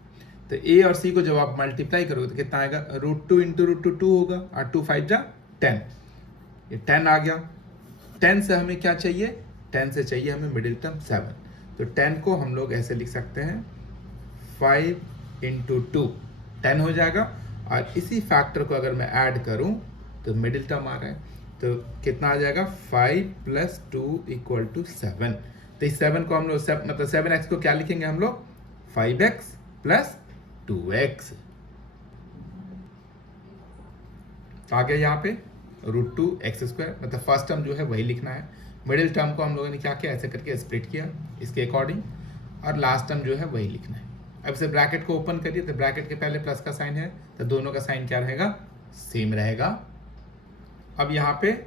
तो ए और सी को जब आप मल्टीप्लाई करोगे तो कितना आएगा, √2 इंटू √2 होगा, और 2 5 जा 10, ये 10 आ गया। 10 से हमें क्या चाहिए, 10 से चाहिए हमें मिडिल टर्म 7। तो 10 को हम लोग ऐसे लिख सकते हैं 5 इंटू 2 10 हो जाएगा, और इसी फैक्टर को अगर मैं ऐड करूं तो मिडिल टर्म आ रहा है, तो कितना आ जाएगा 5 प्लस 2 इक्वल टू 7। तो इस 7 को हम लोग मतलब 7x को क्या लिखेंगे हम लोग, 5x प्लस 2x। आ गया यहाँ पे √2x², मतलब फर्स्ट टर्म जो है वही लिखना है। मिडिल टर्म को हम लोगों ने क्या किया, ऐसे करके स्प्लिट किया इसके अकॉर्डिंग, और लास्ट टर्म जो है वही लिखना है। अब से ब्रैकेट को ओपन करिए, तो ब्रैकेट के पहले प्लस का साइन है, तो दोनों का साइन क्या रहेगा, सेम रहेगा। अब यहाँ पे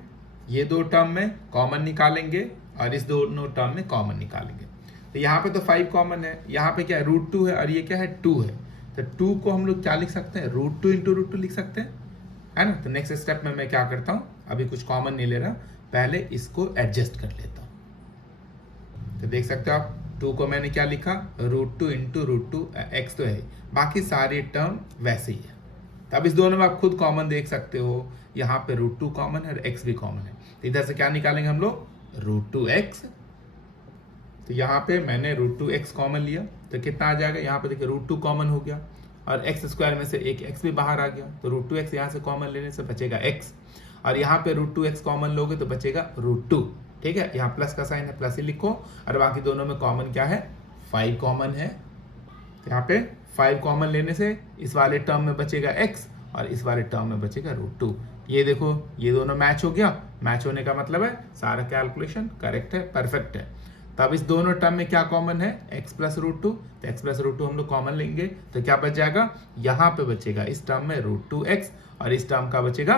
ये दो टर्म में कॉमन निकालेंगे और इस दोनों टर्म में कॉमन निकालेंगे। तो यहाँ पे तो 5 कॉमन है, यहाँ पे क्या है √2 है, और ये क्या है 2 है। तो 2 को हम लोग क्या लिख सकते हैं, √2 इंटू √2 लिख सकते हैं, है ना। तो नेक्स्ट स्टेप में मैं क्या करता हूँ, अभी कुछ कॉमन नहीं ले रहा, पहले इसको एडजस्ट कर लेता हूँ। तो देख सकते हो आप, 2 को मैंने क्या लिखा, √2 इंटू √2, x तो है, बाकी सारे टर्म वैसे ही है। तो अब इस दोनों में आप खुद कॉमन देख सकते हो, यहाँ पे √2 कॉमन है और x भी कॉमन है। तो इधर से क्या निकालेंगे हम लोग, √2x। तो यहाँ पे मैंने √2x कॉमन लिया, तो कितना आ जाएगा, यहाँ पे देखिए √2 कॉमन हो गया, और x² में से एक x भी बाहर आ गया, तो √2x यहाँ से कॉमन लेने से बचेगा x, और यहाँ पे √2x कॉमन लोगे तो बचेगा √2। ठीक है, यहाँ प्लस का साइन है, प्लस ही लिखो, और बाकी दोनों में कॉमन क्या है, 5 कॉमन है। तो यहाँ पे 5 कॉमन लेने से इस वाले टर्म में बचेगा x और इस वाले टर्म में बचेगा √2। ये देखो, ये दोनों मैच हो गया। मैच होने का मतलब है सारा कैलकुलेशन करेक्ट है, परफेक्ट है। तो अब इस दोनों टर्म में क्या कॉमन है, x प्लस रूट टू, तो x प्लस रूट टू हम लोग कॉमन लेंगे तो क्या बच जाएगा, यहां पे बचेगा इस टर्म में रूट टू एक्स और इस टर्म का बचेगा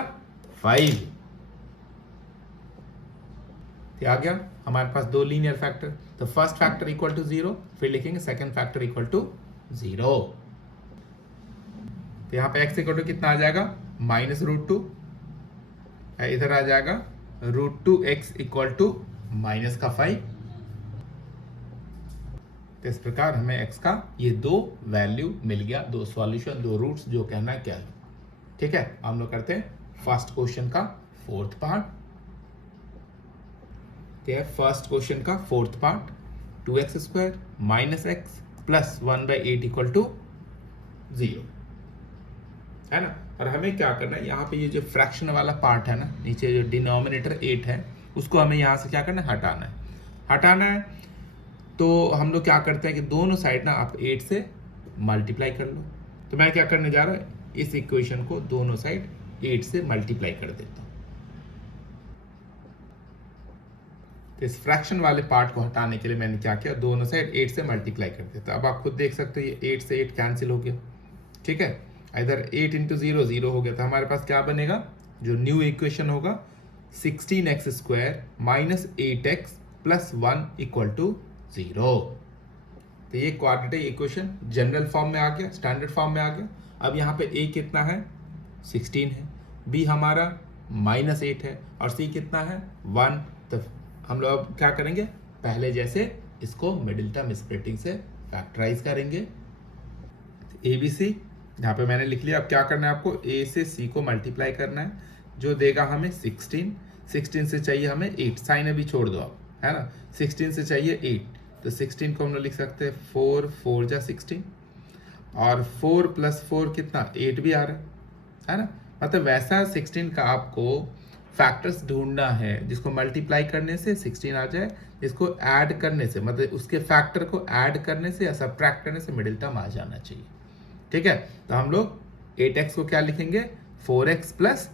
5। तो आ गया हमारे पास दो लीनियर फैक्टर, तो फर्स्ट फैक्टर इक्वल टू 0, फिर लिखेंगे सेकंड फैक्टर इक्वल टू 0। तो यहाँ पे x इक्वल टू कितना आ जाएगा, माइनस रूट टू, इधर आ जाएगा root two X equal to minus का 5। तो इस प्रकार हमें x का ये दो वैल्यू मिल गया, दो सॉल्यूशन, दो रूट्स, जो कहना है क्या है। ठीक है, हम लोग करते हैं फर्स्ट क्वेश्चन का फोर्थ पार्ट। फर्स्ट क्वेश्चन का fourth part, 2x square minus X plus 1/8 equal to 0 है ना। और हमें क्या करना है, यहाँ पे ये जो फ्रैक्शन वाला पार्ट है ना, नीचे जो डिनोमिनेटर 8 है, उसको हमें यहाँ से क्या करना है, हटाना है। तो हम लोग क्या करते हैं कि दोनों साइड ना आप 8 से मल्टीप्लाई कर लो। तो मैं क्या करने जा रहा हूँ, इस इक्वेशन को दोनों साइड 8 से मल्टीप्लाई कर देता हूँ। तो इस फ्रैक्शन वाले पार्ट को हटाने के लिए मैंने क्या किया, दोनों साइड 8 से मल्टीप्लाई कर देता। अब आप खुद देख सकते हो ये 8 से 8 कैंसिल हो गया। ठीक है, इधर 8 इंटू 0 0 हो गया। तो हमारे पास क्या बनेगा, जो न्यू इक्वेशन होगा 16x square minus 8x plus 1 equal to 0। तो ये क्वाड्रेटिक इक्वेशन जनरल फॉर्म में आ गया, स्टैंडर्ड फॉर्म में आ गया। अब यहाँ पे a कितना है, 16 है, b हमारा माइनस 8 है और c कितना है, 1। तो हम लोग अब क्या करेंगे, पहले जैसे इसको मिडिल टर्म स्प्लिटिंग से फैक्टराइज करेंगे। ABC यहाँ पे मैंने लिख लिया। अब क्या करना है आपको, a से c को मल्टीप्लाई करना है, जो देगा हमें 16 से चाहिए हमें 8, साइन अभी छोड़ दो आप, है ना। 16 से चाहिए 8, तो 16 को हम लोग लिख सकते हैं 4 4 जा 16 और 4 प्लस 4 कितना, 8 भी आ रहा है ना। मतलब वैसा 16 का आपको फैक्टर्स ढूंढना है जिसको मल्टीप्लाई करने से 16 आ जाए, इसको ऐड करने से, मतलब उसके फैक्टर को ऐड करने से या सब्ट्रैक्ट करने से मिडिल टर्म आ जाना चाहिए। ठीक है, तो हम लोग 8x को क्या लिखेंगे, 4x plus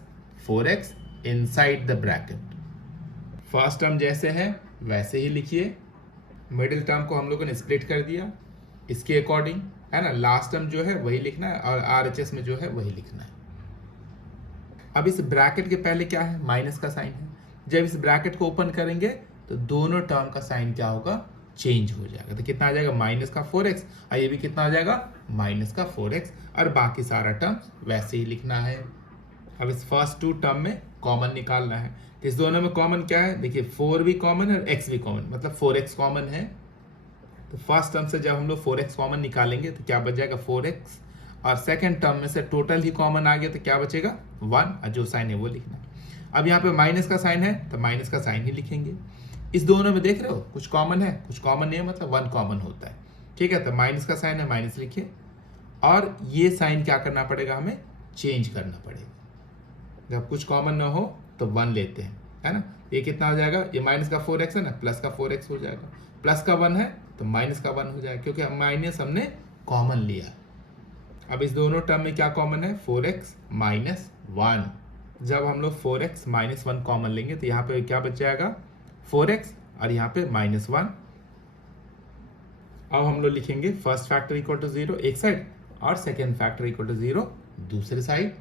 4x inside the bracket. First term जैसे है वैसे ही लिखिए, मिडिल टर्म को हम लोगों ने स्प्लिट कर दिया इसके अकॉर्डिंग, है ना। लास्ट टर्म जो है वही लिखना है और RHS में जो है वही लिखना है। अब इस ब्रैकेट के पहले क्या है, माइनस का साइन है। जब इस ब्रैकेट को ओपन करेंगे तो दोनों टर्म का साइन क्या होगा, चेंज हो जाएगा। तो कितना आ जाएगा, माइनस का 4x, और ये भी कितना आ जाएगा, माइनस का 4x, और बाकी सारा टर्म वैसे ही लिखना है। अब इस फर्स्ट टू टर्म में कॉमन निकालना है। तो इस दोनों में कॉमन क्या है, देखिए 4 भी कॉमन है और x भी कॉमन, मतलब 4x कॉमन है। तो फर्स्ट टर्म से जब हम लोग 4x कॉमन निकालेंगे तो क्या बच जाएगा, 4x, और सेकंड टर्म में से टोटल ही कॉमन आ गया तो क्या बचेगा, 1, और जो साइन है वो लिखना है। अब यहाँ पे माइनस का साइन है तो माइनस का साइन ही लिखेंगे। इस दोनों में देख रहे हो कुछ कॉमन है, कुछ कॉमन नहीं है, मतलब 1 कॉमन होता है। ठीक है, तो माइनस का साइन है, माइनस लिखिए, और ये साइन क्या करना पड़ेगा, हमें चेंज करना पड़ेगा। जब कुछ कॉमन ना हो तो 1 लेते हैं, है ना। ये कितना हो जाएगा, ये माइनस का 4x है ना, प्लस का 4x हो जाएगा, प्लस का 1 है तो माइनस का 1 हो जाएगा, क्योंकि माइनस हमने कॉमन लिया। अब इस दोनों टर्म में क्या कॉमन है, 4x माइनस 1। जब हम लोग 4x माइनस 1 कॉमन लेंगे तो यहाँ पे क्या बच जाएगा, 4x, और यहाँ पे माइनस 1। अब हम लोग लिखेंगे फर्स्ट फैक्टर इक्वल टू 0 एक साइड और सेकेंड फैक्टर इक्वल टू 0 दूसरे साइड।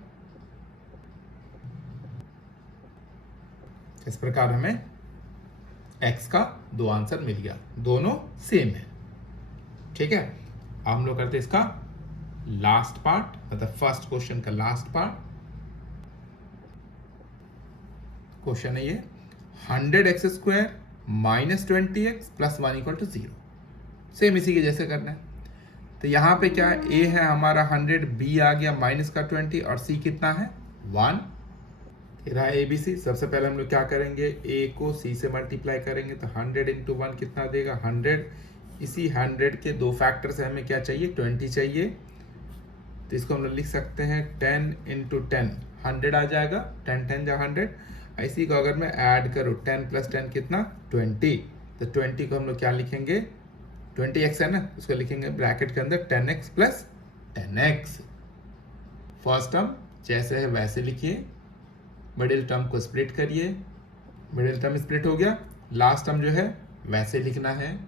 इस प्रकार हमें x का दो आंसर मिल गया, दोनों सेम है। ठीक है, अब हम लोग करते हैं इसका लास्ट पार्ट, मतलब फर्स्ट क्वेश्चन का लास्ट पार्ट। क्वेश्चन है ये, 100x square minus 20x plus 1 equal to 0। Same इसी के जैसे करना है। तो यहाँ पे क्या है, a है हमारा 100, b आ गया माइनस का 20, और c कितना है, 1। रहा ABC। सबसे पहले हम लोग क्या करेंगे, a को c से मल्टीप्लाई करेंगे, तो 100 इंटू 1 कितना देगा, 100। इसी 100 के दो फैक्टर से हमें क्या चाहिए, 20 चाहिए। तो इसको हम लोग लिख सकते हैं 10 इंटू 10, 100 आ जाएगा, 10 10 जा 100। इसी को अगर मैं ऐड करूँ, 10 प्लस 10 कितना, 20। तो 20 को हम लोग क्या लिखेंगे, 20x है ना, उसको लिखेंगे ब्रैकेट के अंदर 10x plus 10x। First term जैसे है वैसे लिखिए, मिडिल टर्म को स्प्लिट करिए, मिडिल टर्म स्प्लिट हो गया, लास्ट टर्म जो है वैसे लिखना है।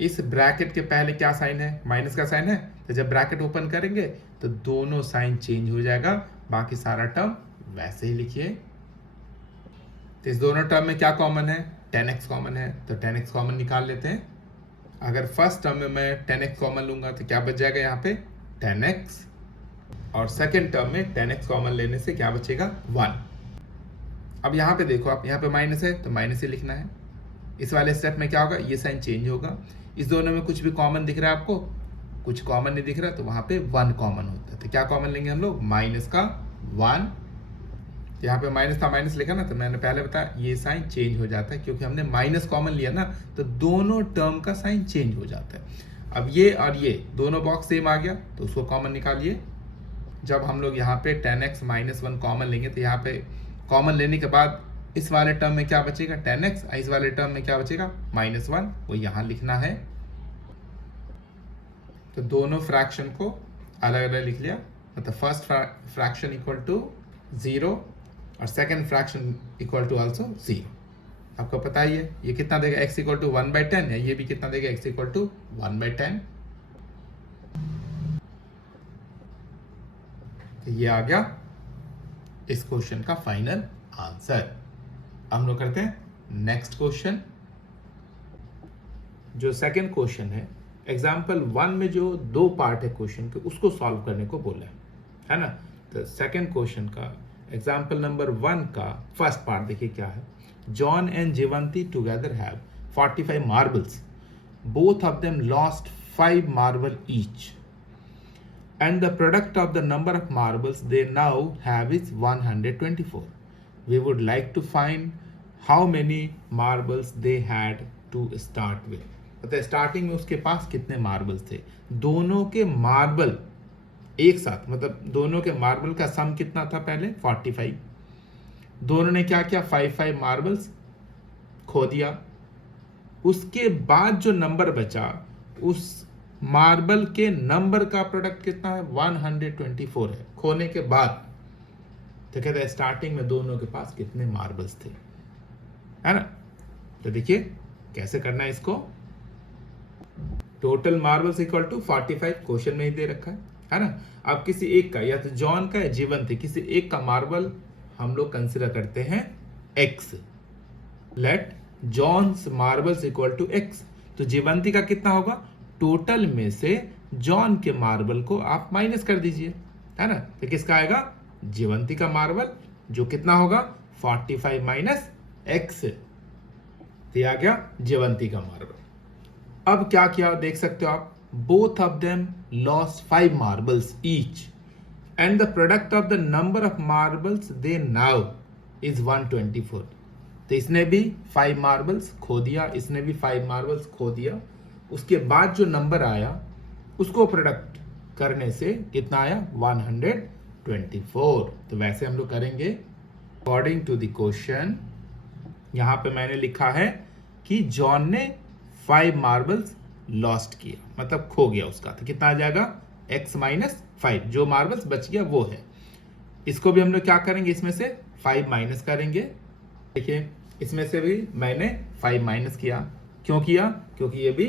इस ब्रैकेट के पहले क्या साइन है, माइनस का साइन है, तो जब ब्रैकेट ओपन करेंगे तो दोनों साइन चेंज हो जाएगा, बाकी सारा टर्म वैसे ही लिखिए। तो इस दोनों टर्म में क्या कॉमन है, 10x कॉमन है, तो 10x कॉमन निकाल लेते हैं। अगर फर्स्ट टर्म में मैं 10x कॉमन लूंगा तो क्या बच जाएगा यहाँ पे 10x, और सेकेंड टर्म में 10x कॉमन लेने से क्या बचेगा 1। अब यहाँ पे देखो आप, यहाँ पे माइनस है तो माइनस ही लिखना है। इस वाले स्टेप में क्या होगा, ये साइन चेंज होगा। इस दोनों में कुछ भी कॉमन दिख रहा है आपको, कुछ कॉमन नहीं दिख रहा, तो वहां पे 1 कॉमन होता है। तो क्या कॉमन लेंगे हम लोग, माइनस का 1। यहाँ पे माइनस था, माइनस लिखा ना, तो मैंने पहले बताया ये साइन चेंज हो जाता है, क्योंकि हमने माइनस कॉमन लिया ना, तो दोनों टर्म का साइन चेंज हो जाता है। अब ये और ये दोनों बॉक्स सेम आ गया, तो उसको कॉमन निकालिए। जब हम लोग यहाँ पे 10x माइनस 1 कॉमन लेंगे, तो यहाँ पे कॉमन लेने के बाद इस वाले टर्म में क्या बचेगा 10x, इस वाले टर्म में क्या बचेगा -1, वो यहाँ लिखना है। तो दोनों फ्रैक्शन को अलग अलग लिख लिया, मतलब फर्स्ट फ्रैक्शन इक्वल टू 0 और second fraction equal to also 0। आपको पता ही है ये कितना देगा, x इक्वल टू 1/10, या ये भी कितना देगा, x इक्वल टू 1/10। तो ये आ गया इस क्वेश्चन का फाइनल आंसर। हम लोग करते हैं नेक्स्ट क्वेश्चन। जो सेकंड क्वेश्चन है, एग्जाम्पल 1 में जो 2 पार्ट है क्वेश्चन के, उसको सॉल्व करने को बोला है ना। तो सेकंड क्वेश्चन का एग्जाम्पल नंबर 1 का फर्स्ट पार्ट देखिए क्या है। John and Jeevanti together have 45 marbles, both of them lost 5 marble each, and the product of the number of marbles they now have is 124. We would like to find how many marbles they had to start with. मतलब starting में उसके पास कितने marbles थे। दोनों के marble एक साथ, मतलब दोनों के मार्बल का सम कितना था पहले 45। दोनों ने क्या किया, 5 मार्बल्स खो दिया। उसके बाद जो नंबर बचा, उस मार्बल के नंबर का प्रोडक्ट कितना है 124 है खोने के बाद। तो कहते हैं स्टार्टिंग में दोनों के पास कितने मार्बल्स थे, है ना। तो देखिए कैसे करना है इसको। Total marbles equal to 45 question में ही दे रखा है ना। अब किसी एक का, या तो जॉन का या जीवन थे, किसी एक का मार्बल हम लोग कंसिडर करते हैं x। Let John's marbles equal to x। तो जीवंती का कितना होगा, टोटल में से जॉन के मार्बल को आप माइनस कर दीजिए, है ना। तो किसका आएगा, जीवंती का मार्बल, जो कितना होगा 45 माइनस x। तो आ गया जीवंती का मार्बल। अब क्या किया देख सकते हो आप, both of them lost 5 marbles each and the product of the number of marbles they now is 124। तो इसने भी 5 मार्बल्स खो दिया, इसने भी 5 मार्बल्स खो दिया। उसके बाद जो नंबर आया उसको प्रोडक्ट करने से कितना आया 124। तो वैसे हम लोग करेंगे अकॉर्डिंग टू द क्वेश्चन। यहां पे मैंने लिखा है कि जॉन ने 5 मार्बल्स लॉस्ट किया, मतलब खो गया उसका। तो कितना आ जाएगा x माइनस 5, जो मार्बल्स बच गया वो है। इसको भी हम लोग क्या करेंगे, इसमें से 5 माइनस करेंगे। देखिए इसमें से भी मैंने 5 माइनस किया, क्यों किया, क्योंकि ये भी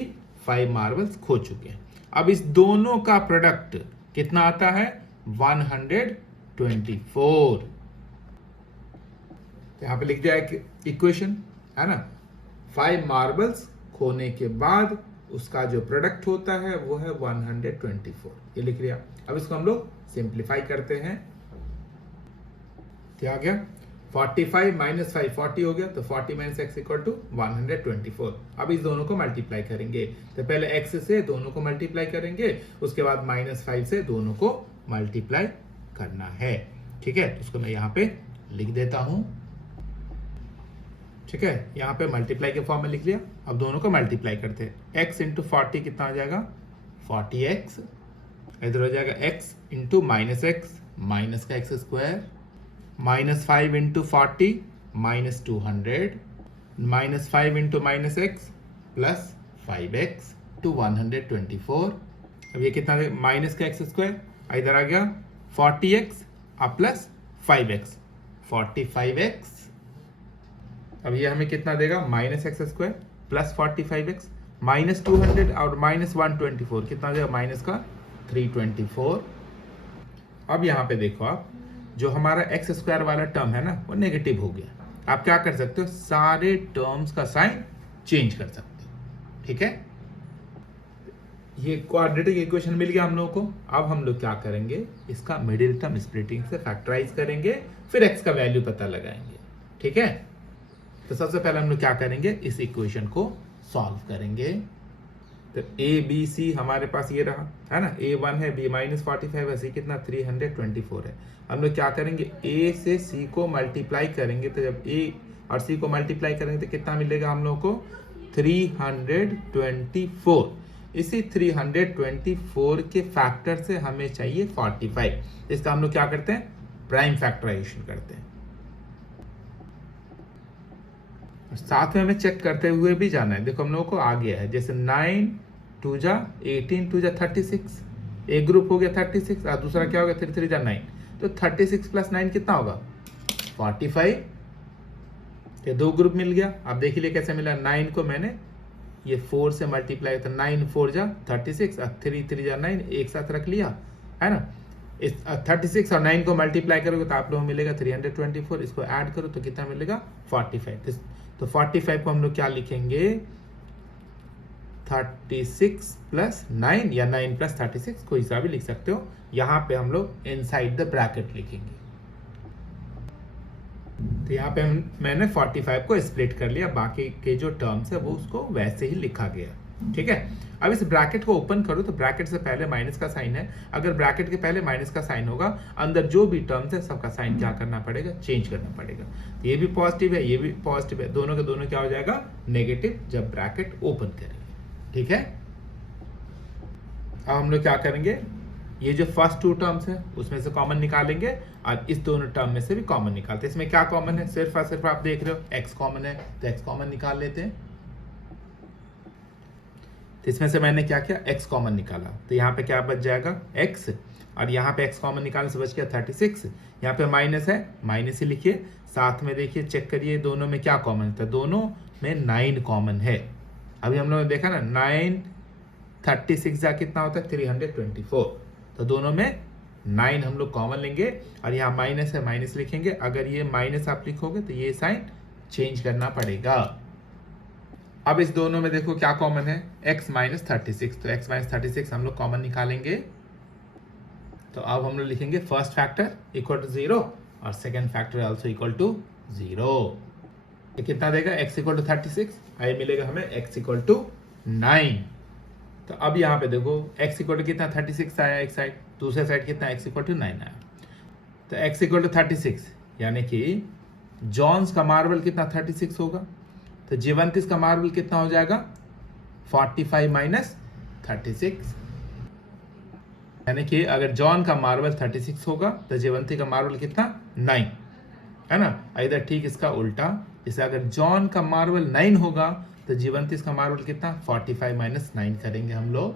5 मार्बल्स खो चुके हैं। अब इस दोनों का प्रोडक्ट कितना आता है 124। यहां पे लिख दिया इक्वेशन, है ना। 5 मार्बल्स खोने के बाद उसका जो प्रोडक्ट होता है वो है 124, ये लिख लिया। अब इसको हम लोग सिंप्लीफाई करते हैं। क्या आ गया 45 माइनस 5 40 हो गया, तो 40 माइनस एक्स इक्वल टू 124। अब इस दोनों को मल्टीप्लाई करेंगे। तो पहले x से दोनों को मल्टीप्लाई करेंगे, उसके बाद -5 से दोनों को मल्टीप्लाई करना है। ठीक है, उसको मैं यहाँ पे लिख देता हूं। ठीक है, यहाँ पे मल्टीप्लाई के फॉर्म में लिख लिया। अब दोनों को मल्टीप्लाई करते हैं। x इंटू 40 कितना आ जाएगा 40x, इधर हो जाएगा x इंटू -x, माइनस का x square, -5 into 40 -200, -5 into -x plus 5x टू 124। अब ये कितना है माइनस का x स्क्वायर, इधर आ गया 40x अब प्लस 5x 45x। अब ये हमें कितना देगा -x square, plus 45x minus 200 और माइनस 124 कितना हो जाएगा माइनस का 324। अब यहाँ पे देखो आप जो हमारा एक्स स्क्वायर वाला टर्म है ना वो नेगेटिव हो गया। आप क्या कर सकते हो, सारे टर्म्स का साइन चेंज कर सकते हो। ठीक है, ये क्वाड्रेटिक इक्वेशन मिल गया हम लोगों को। अब हम लोग क्या करेंगे, इसका मिडिल टर्म स्प्लिटिंग से फैक्टराइज करेंगे, फिर एक्स का वैल्यू पता लगाएंगे। ठीक है, तो सबसे पहले हम लोग क्या करेंगे, इस इक्वेशन को सॉल्व करेंगे। तो ए बी सी हमारे पास ये रहा है ना, ए 1 है, बी माइनस 45 है, सी कितना 324 है। हम लोग क्या करेंगे, ए से सी को मल्टीप्लाई करेंगे, तो जब ए और सी को मल्टीप्लाई करेंगे तो कितना मिलेगा हम लोग को 324। इसी 324 के फैक्टर से हमें चाहिए 45। इसका हम लोग क्या करते हैं, प्राइम फैक्टराइजेशन करते हैं। साथ में हमें चेक करते हुए भी जाना है। देखो हम लोगों को आ गया है, जैसे 9 2 जा 18 2 जा 36, एक ग्रुप हो गया 36 और दूसरा क्या हो गया 3 3 जा 9, तो 36 प्लस 9 कितना होगा 45। ये दो ग्रुप मिल गया। अब देख लीजिए कैसे मिला, 9 को मैंने ये 4 से मल्टीप्लाई, तो 9 4 जा 36 और 3 3 जा 9 एक साथ रख लिया है ना। इस 36 और 9 को मल्टीप्लाई करोगे तो आप लोगों को मिलेगा 324। इसको ऐड करो तो कितना मिलेगा 45। तो 45 को हम लोग क्या लिखेंगे, 36 प्लस 9 या 9 प्लस 36 कोई सा भी लिख सकते हो। यहाँ पे हम लोग इनसाइड द ब्रैकेट लिखेंगे। तो यहाँ पे मैंने 45 को स्प्लिट कर लिया, बाकी के जो टर्म्स है वो उसको वैसे ही लिखा गया। ठीक है, अब इस ब्रैकेट को ओपन करो तो ब्रैकेट से पहले माइनस का साइन है। अगर ब्रैकेट के पहले माइनस का साइन होगा, अंदर जो भी टर्म्स है सबका साइन क्या करना पड़ेगा, चेंज करना पड़ेगा। तो ये भी पॉजिटिव है, ये भी पॉजिटिव है, दोनों के दोनों क्या हो जाएगा नेगेटिव जब ब्रैकेट ओपन करेंगे। ठीक है, अब हम लोग क्या करेंगे, ये जो फर्स्ट टू टर्म्स है उसमें से कॉमन निकालेंगे और इस दोनों टर्म में से भी कॉमन निकालते हैं। इसमें क्या कॉमन है, सिर्फ और सिर्फ आप देख रहे हो एक्स कॉमन है, तो एक्स कॉमन निकाल लेते हैं। तो इसमें से मैंने क्या किया, x कॉमन निकाला, तो यहाँ पे क्या बच जाएगा x, और यहाँ पे x कॉमन निकालने से बच गया 36। यहाँ पे माइनस है, माइनस ही लिखिए। साथ में देखिए चेक करिए दोनों में क्या कॉमन है, तो दोनों में 9 कॉमन है। अभी हम लोगों ने देखा ना 9 36 जा कितना होता है 324, तो दोनों में 9 हम लोग कॉमन लेंगे और यहाँ माइनस है, माइनस लिखेंगे। अगर ये माइनस आप लिखोगे तो ये साइन चेंज करना पड़ेगा। अब इस दोनों में देखो क्या कॉमन है, x माइनस 36, तो x माइनस 36 हम लोग कॉमन निकालेंगे। तो अब हम लोग लिखेंगे फर्स्ट फैक्टर इक्वल टू 0 और second factor also equal to 0। ये कितना देगा, x इक्वल टू 36, आई मिलेगा हमें x इक्वल टू 9। तो अब यहाँ पे देखो x इक्वल टू कितना 36 आया एक साइड, दूसरे साइड कितना x इक्वल टू 9 आया। तो x इक्वल टू 36 यानी कि जॉन्स का मार्बल कितना 36 होगा, तो जीवंतिस का मार्बल कितना हो जाएगा 45 माइनस 36, यानी कि अगर जॉन का मार्बल 36 होगा तो जीवंती का मार्बल कितना 9 है ना। इधर ठीक इसका उल्टा, जैसे अगर जॉन का मार्बल 9 होगा तो जीवंतिस का मार्बल कितना 45 माइनस 9 करेंगे हम लोग।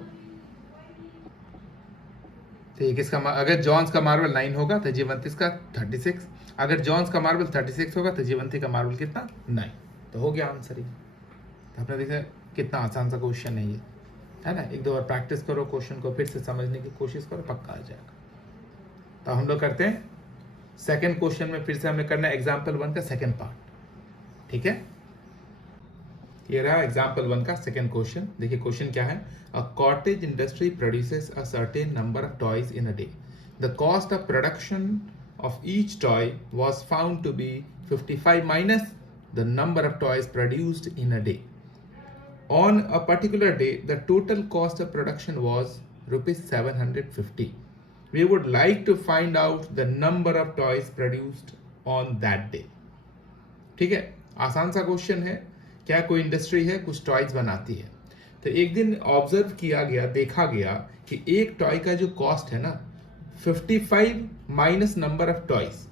ठीक, इसका अगर जॉन्स का मार्बल 9 होगा तो जीवंतिस का 36, अगर जॉन्स का मार्बल 36 होगा तो जीवंती का मार्बल कितना 9, तो हो गया आंसर ही। तो आपने देखा कितना आसान सा क्वेश्चन है ये, है ना। एक दो बार प्रैक्टिस करो, क्वेश्चन को फिर से समझने की कोशिश करो, पक्का आ जाएगा। तो हम लोग करते हैं सेकंड क्वेश्चन में, फिर से हमें करना है एग्जाम्पल 1 का सेकंड पार्ट। ठीक है, ये रहा एग्जाम्पल 1 का सेकंड क्वेश्चन। देखिए क्वेश्चन क्या है, a cottage industry produces a certain number of toys in a day. The cost of production of each toy was found to be 55 minus the number of toys produced in a day. On a particular day, the total cost of production was rupees 750. We would like to find out the number of toys produced on that day. ठीक है, आसान सा question है। क्या कोई industry है, कुछ toys बनाती है, तो एक दिन ऑब्जर्व किया गया, देखा गया कि एक टॉय का जो कॉस्ट है ना 55 माइनस नंबर ऑफ टॉयज।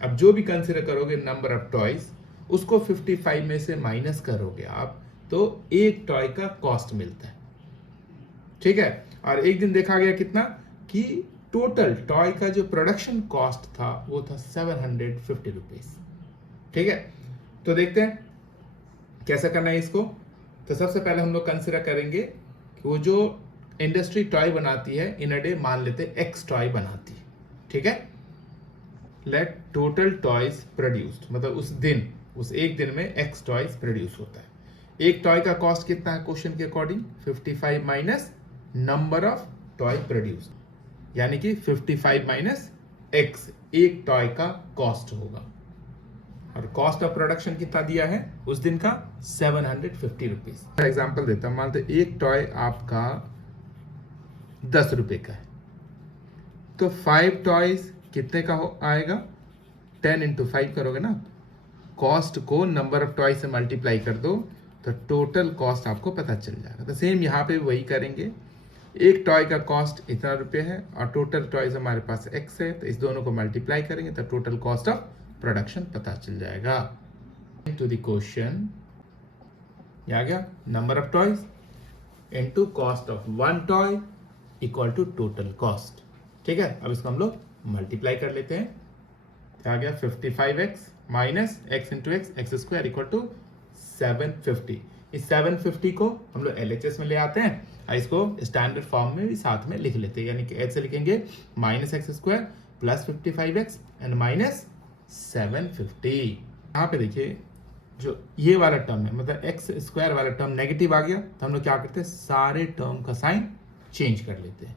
अब जो भी कंसिडर करोगे नंबर ऑफ टॉयज, उसको 55 में से माइनस करोगे आप, तो एक टॉय का कॉस्ट मिलता है। ठीक है, और एक दिन देखा गया कितना कि टोटल टॉय का जो प्रोडक्शन कॉस्ट था वो था 750 रुपीज। ठीक है, तो देखते हैं कैसा करना है इसको। तो सबसे पहले हम लोग कंसिडर करेंगे कि वो जो इंडस्ट्री टॉय बनाती है इन अ डे, मान लेते एक्स टॉय बनाती है, ठीक है। लेट टोटल टॉयज प्रोड्यूस्ड, मतलब उस एक दिन में एक्स टॉयज प्रोड्यूस होता है। एक टॉय का कॉस्ट कितना है क्वेश्चन के according? 55 minus number of toy produce, यानी कि 55 माइनस एक्स एक टॉय का कॉस्ट होगा। और कॉस्ट ऑफ प्रोडक्शन कितना दिया है उस दिन का? 750 रुपीज। एग्जाम्पल देता हूं, मानते एक टॉय आपका 10 रुपए का है, तो 5 टॉयज कितने का आएगा? 10 इंटू 5 करोगे ना, कॉस्ट को नंबर ऑफ टॉय से मल्टीप्लाई कर दो तो टोटल कॉस्ट आपको पता चल जाएगा। तो सेम यहाँ पे वही करेंगे, एक टॉय का कॉस्ट इतना रुपये है और टोटल टॉयज हमारे पास एक्स है, तो इस दोनों को मल्टीप्लाई करेंगे तो टोटल कॉस्ट ऑफ प्रोडक्शन पता चल जाएगा। टू द क्वेश्चन, आ गया number of toys into cost of one toy equal to total cost, ठीक है। अब इसको हम लोग मल्टीप्लाई कर लेते हैं, तो आ गया 55x minus X into X square equal to 750। इस 750 को हम लोग LHS में ले आते हैं और इसको स्टैंडर्ड फॉर्म में भी साथ में लिख लेते हैं, यानी कि ऐसे लिखेंगे minus x square plus 55x and minus 750। यहाँ पे देखिए जो ये वाला टर्म है, मतलब एक्स स्क्वायर वाला टर्म नेगेटिव आ गया, तो हम लोग क्या करते हैं, सारे टर्म का साइन चेंज कर लेते हैं।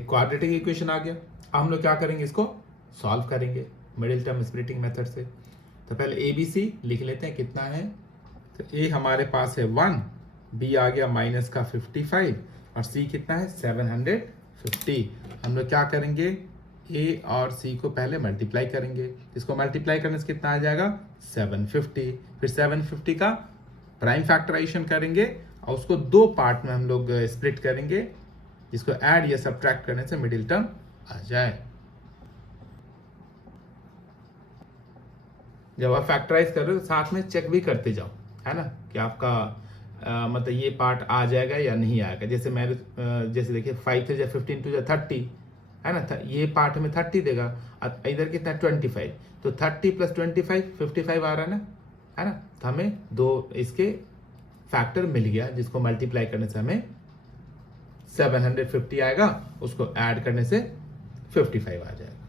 क्वाड्रेटिक इक्वेशन आ गया, अब हम लोग क्या करेंगे, इसको सॉल्व करेंगे मिडिल टर्म स्प्लिटिंग मेथड से। तो पहले ABC लिख लेते हैं कितना है, तो A हमारे पास है 1, B आ गया माइनस का 55 और C कितना है 750। हम लोग क्या करेंगे, A और C को पहले मल्टीप्लाई करेंगे, इसको मल्टीप्लाई करने से कितना आ जाएगा 750। फिर 750 का प्राइम फैक्टराइजेशन करेंगे और उसको दो पार्ट में हम लोग स्प्लिट करेंगे, जिसको ऐड या सब्ट्रैक्ट करने से मिडिल टर्म आ जाए। जब आप फैक्टराइज कर रहे हो साथ में चेक भी करते जाओ, है ना, कि आपका मतलब ये पार्ट आ जाएगा या नहीं आएगा। जैसे मैं जैसे देखिए 5 से 15 टू 30 है ना, ये पार्ट में 30 देगा, इधर कितना 25, तो 30 प्लस 25 55 आ रहा है ना, तो हमें दो इसके फैक्टर मिल गया, जिसको मल्टीप्लाई करने से हमें 750 आएगा, उसको ऐड करने से 55 आ जाएगा।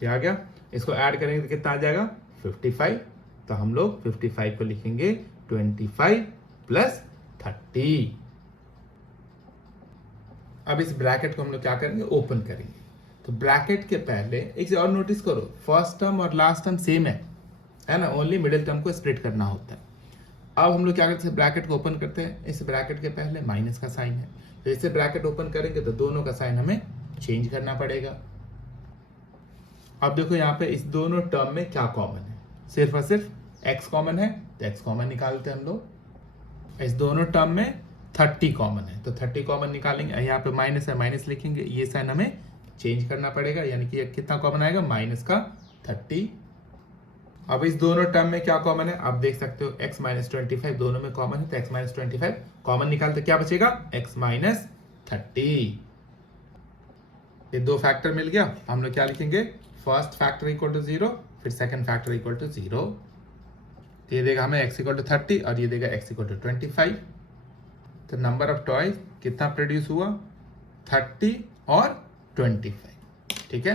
ठीक आ गया, इसको ऐड करेंगे तो कितना आ जाएगा 55, तो हम लोग 55 को लिखेंगे 25 प्लस 30। अब इस ब्रैकेट को हम लोग क्या करेंगे, ओपन करेंगे। तो ब्रैकेट के पहले एक चीज और नोटिस करो, फर्स्ट टर्म और लास्ट टर्म सेम है ना, ओनली मिडिल टर्म को स्प्लिट करना होता है। अब हम लोग क्या करते हैं, ब्रैकेट को ओपन करते हैं, इस ब्रैकेट के पहले माइनस का साइन है, तो इसे ब्रैकेट ओपन करेंगे तो दोनों का साइन हमें चेंज करना पड़ेगा। अब देखो यहाँ पे इस दोनों टर्म में क्या कॉमन है, सिर्फ और सिर्फ x कॉमन है, तो x कॉमन निकालते हैं हम लोग। इस दोनों टर्म में 30 कॉमन है, तो 30 कॉमन निकालेंगे, यहाँ पे माइनस है माइनस लिखेंगे, ये साइन हमें चेंज करना पड़ेगा, यानी कि कितना कॉमन आएगा माइनस का 30। अब इस दोनों टर्म में क्या कॉमन है, आप देख सकते हो x माइनस 25 दोनों में कॉमन है, तो x माइनस 25 कॉमन निकालते क्या बचेगा x माइनस 30। ये दो फैक्टर मिल गया, हम लोग क्या लिखेंगे, फर्स्ट फैक्टर इक्वल टू 0, फिर सेकंड फैक्टर इक्वल टू 0। तो ये देगा हमें x इक्वल टू 30 और ये देगा x इक्वल टू 25। तो नंबर ऑफ टॉयज कितना प्रोड्यूस हुआ, 30 और 25, ठीक है।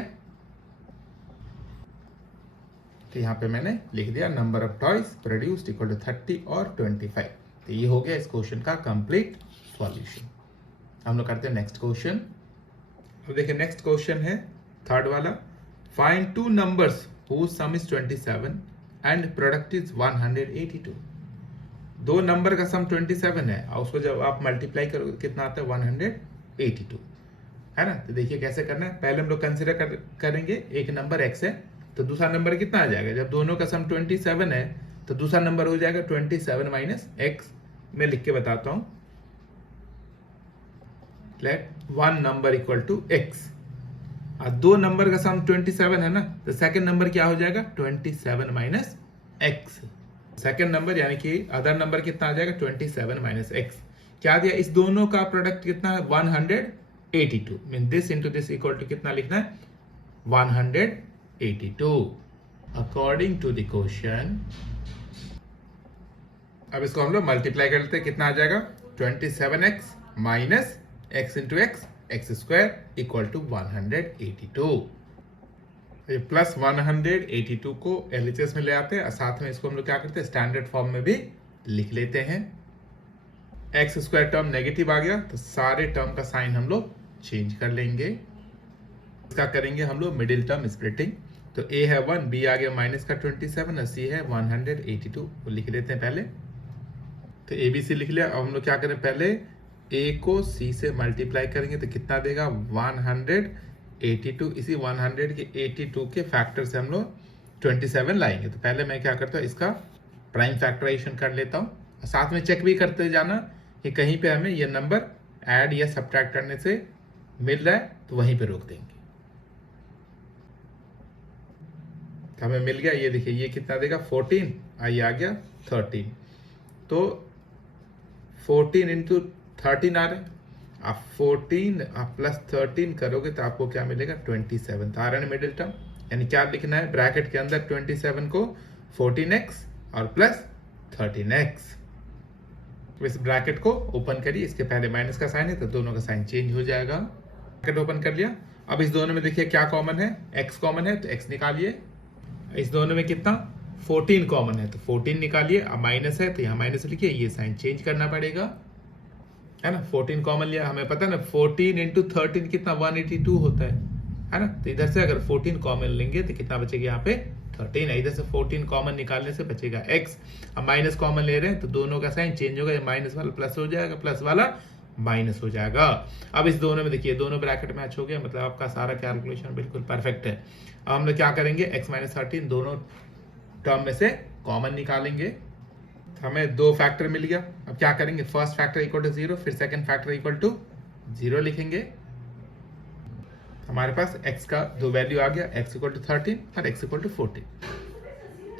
तो यहाँ पे मैंने लिख दिया number of toys produced equal to 30 और 25। तो ये हो गया इस क्वेश्चन का कंप्लीट सॉल्यूशन। हम लोग करते हैं नेक्स्ट क्वेश्चन। अब देखिए नेक्स्ट क्वेश्चन है थर्ड वाला, find two numbers whose sum is 27 and product is 182। दो नंबर का सम 27 है और उसको जब आप मल्टीप्लाई करोगे कितना आता है 182, है ना। तो देखिए कैसे करना है, पहले हम लोग कंसिडर करेंगे एक नंबर x है, तो दूसरा नंबर कितना आ जाएगा, जब दोनों का सम 27 है तो दूसरा नंबर हो जाएगा 27 माइनस x। मैं लिख के बताता हूं, let one number equal to x, और दो नंबर का सम 27 है ना, तो सेकंड नंबर क्या हो जाएगा 27 माइनस x। सेकंड नंबर यानी कि अदर नंबर कितना आ जाएगा 27 माइनस x। क्या दिया, इस दोनों का प्रोडक्ट कितना है 182, mean this into this equal to कितना लिखना है 182 अकॉर्डिंग टू द क्वेश्चन। अब इसको हम लोग मल्टीप्लाई कर लेते हैं, कितना आ जाएगा 27x minus x into X square equal to 182। ये प्लस 182 को LHS में ले आते हैं और साथ में इसको हम लोग क्या करते हैं स्टैंडर्ड फॉर्म में भी लिख लेते हैं। एक्स स्क्वायर टर्म नेगेटिव आ गया तो सारे टर्म का साइन हम लोग चेंज कर लेंगे। इसका करेंगे हम लोग मिडिल टर्म स्प्लिटिंग, तो a है 1, b आ गया माइनस का 27 और c है 182, वो लिख लेते हैं पहले। तो a b c लिख लिया। अब हम लोग क्या करें, पहले a को c से मल्टीप्लाई करेंगे तो कितना देगा 182। इसी 100 के 82 के फैक्टर से हम लोग 27 लाएंगे। तो पहले मैं क्या करता हूँ इसका प्राइम फैक्टराइजेशन कर लेता हूँ, साथ में चेक भी करते जाना कि कहीं पे हमें ये नंबर ऐड या सब्ट्रैक्ट करने से मिल रहा है तो वहीं पे रोक देंगे। तो हमें मिल गया, ये देखिए ये कितना देगा 14, ये आ गया 13। तो 14 इंटू 13 आ रहा है। आप 14 आप प्लस 13 करोगे तो आपको क्या मिलेगा 27। तो आ रहा है मिडिल टर्म, यानी क्या लिखना है ब्रैकेट के अंदर 27 को 14x और प्लस 13x। इस ब्रैकेट को ओपन करिए, इसके पहले माइनस का साइन है तो दोनों का साइन चेंज हो जाएगा। ब्रैकेट ओपन कर लिया। अब इस दोनों में देखिए क्या कॉमन है, x कॉमन है तो x निकालिए। इस दोनों में कितना 14 कॉमन है तो 14 निकालिए। अब माइनस है तो यहाँ माइनस लिखिए, ये साइन चेंज करना पड़ेगा, है ना। 14 कॉमन लिया, हमें पता है ना 14 इंटू 13 कितना 182 होता है ना। तो इधर से अगर 14 कॉमन लेंगे तो कितना बचेगा यहाँ पे 13 है। इधर से 14 कॉमन निकालने से बचेगा x। अब माइनस कॉमन ले रहे हैं तो दोनों का साइन चेंज होगा, माइनस वाला प्लस हो जाएगा, प्लस वाला माइनस हो जाएगा। अब इस दोनों में देखिए दोनों ब्रैकेट मैच हो गया, मतलब आपका सारा कैलकुलेशन बिल्कुल परफेक्ट है। अब हम लोग क्या करेंगे x माइनस 13 दोनों टर्म में से कॉमन निकालेंगे। हमें दो फैक्टर मिल गया। अब क्या करेंगे, फर्स्ट फैक्टर इक्वल टू 0, फिर सेकंड फैक्टर इक्वल टू 0 लिखेंगे। हमारे पास x का दो वैल्यू आ गया, x इक्वल टू 13 और x इक्वल टू 14।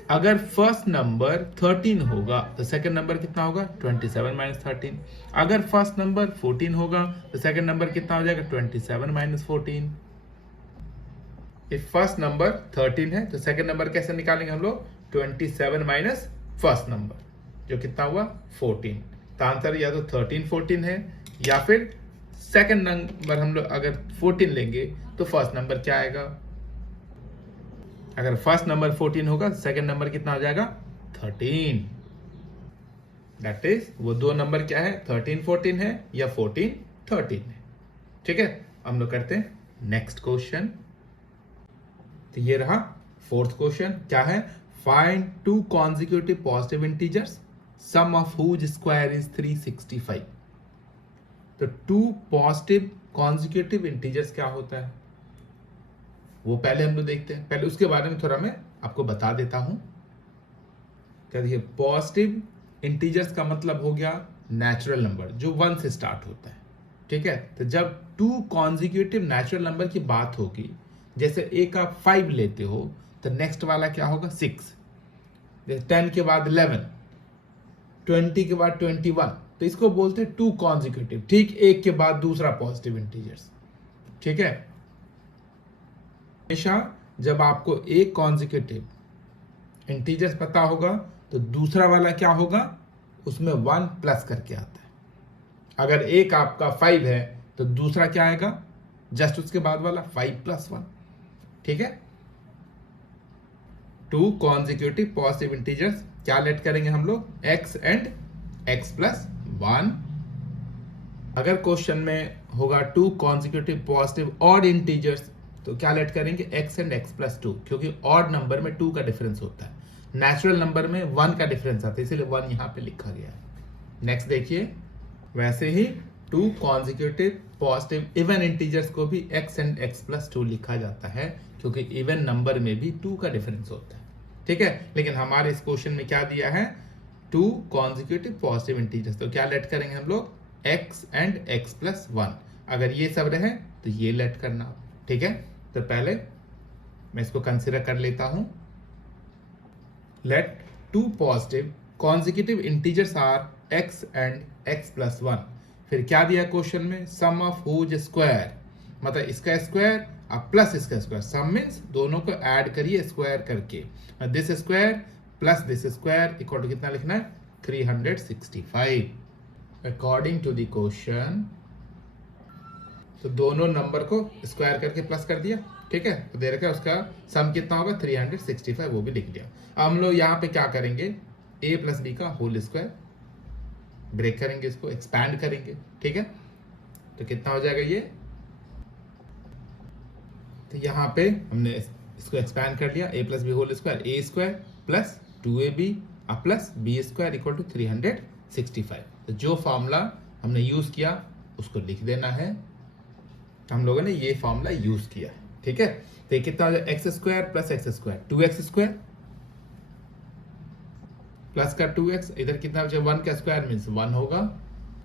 अगर फर्स्ट नंबर 13 होगा तो सेकंड नंबर कितना होगा 27 माइनस 13। अगर फर्स्ट नंबर 14 होगा तो सेकंड नंबर कितना हो जाएगा 27 माइनस 14। इफ फर्स्ट नंबर 13 है तो सेकंड नंबर कैसे निकालेंगे हम लोग 27 माइनस फर्स्ट नंबर जो कितना हुआ 14। तो आंसर या तो 13 14 है या फिर सेकंड नंबर हम लोग अगर 14 लेंगे तो फर्स्ट नंबर क्या आएगा। अगर फर्स्ट नंबर 14 होगा सेकंड नंबर कितना हो जाएगा 13। दैट इज वो दो नंबर क्या है 13 14 है या 14 13 है। ठीक है, हम लोग करते हैं नेक्स्ट क्वेश्चन। तो ये रहा फोर्थ क्वेश्चन, क्या है find two consecutive positive integers sum of whose square is 365। तो टू पॉजिटिव कॉन्जिक्यूटिव इंटीजर्स क्या होता है वो पहले हम लोग देखते हैं। पहले उसके बारे में थोड़ा मैं आपको बता देता हूं। क्या देखिए पॉजिटिव इंटीजर्स का मतलब हो गया नेचुरल नंबर जो 1 से स्टार्ट होता है। ठीक है, तो जब टू कॉन्जिक्यूटिव नेचुरल नंबर की बात होगी, जैसे एक आप 5 लेते हो तो नेक्स्ट वाला क्या होगा 6, 10 के बाद 11, 20 के बाद 21, तो इसको बोलते हैं टू कॉन्जिक्यूटिव। ठीक एक के बाद दूसरा पॉजिटिव इंटीजर्स। ठीक है, हमेशा जब आपको एक कॉन्जिक्यूटिव इंटीजर्स पता होगा तो दूसरा वाला क्या होगा उसमें 1 प्लस करके आता है। अगर एक आपका 5 है तो दूसरा क्या आएगा जस्ट उसके बाद वाला 5 प्लस 1। ठीक है, टू कॉन्जिक्यूटिव पॉजिटिव इंटीजर्स क्या लेट करेंगे हम लोग x एंड x प्लस 1। अगर क्वेश्चन में होगा to consecutive positive odd integers तो क्या लेट करेंगे x एंड x प्लस 2, क्योंकि ऑड नंबर में 2 का डिफरेंस होता है, नेचुरल नंबर में 1 का डिफरेंस आता है, इसीलिए 1 यहां पे लिखा गया है। नेक्स्ट देखिए, वैसे ही two consecutive positive even integers को भी x एंड x प्लस 2 लिखा जाता है, क्योंकि इवन नंबर में भी 2 का डिफरेंस होता है। ठीक है, लेकिन हमारे इस क्वेश्चन में क्या दिया है टू कॉन्जिक्यूटिव पॉजिटिव इंटीजर्स, तो क्या लेट करेंगे हम लोग x एंड x प्लस 1। अगर ये सब रहे तो ये लेट करना। ठीक है, तो पहले मैं इसको कंसीडर कर लेता हूं। Let two positive consecutive integers are x and x plus 1। फिर क्या दिया क्वेश्चन में सम ऑफ हुज स्क्वायर, मतलब इसका स्क्वायर अब प्लस इसका स्क्वायर, सम मीन्स दोनों को ऐड करिए स्क्वायर करके, this square plus this square equal to कितना लिखना है 365 अकॉर्डिंग टू द क्वेश्चन। तो दोनों नंबर को स्क्वायर करके प्लस कर दिया, ठीक है। तो दे रखा है उसका सम कितना होगा 365, वो भी लिख दिया। अब हम लोग यहाँ पे क्या करेंगे, a प्लस बी का होल स्क्वायर ब्रेक करेंगे, इसको एक्सपैंड करेंगे, ठीक है। तो कितना हो जाएगा ये, तो यहाँ पे हमने इसको एक्सपैंड कर लिया, a plus B whole square, a square plus 2ab plus B square equal to 365। तो जो फॉर्मूला हमने यूज किया उसको लिख देना है। हम लोगों ने ये फॉर्मूला यूज किया है, ठीक है। तो ये कितना हो जाएगा, x square plus x square 2x square plus का 2x, इधर कितना बचा 1 का स्क्वायर मीन्स 1 होगा,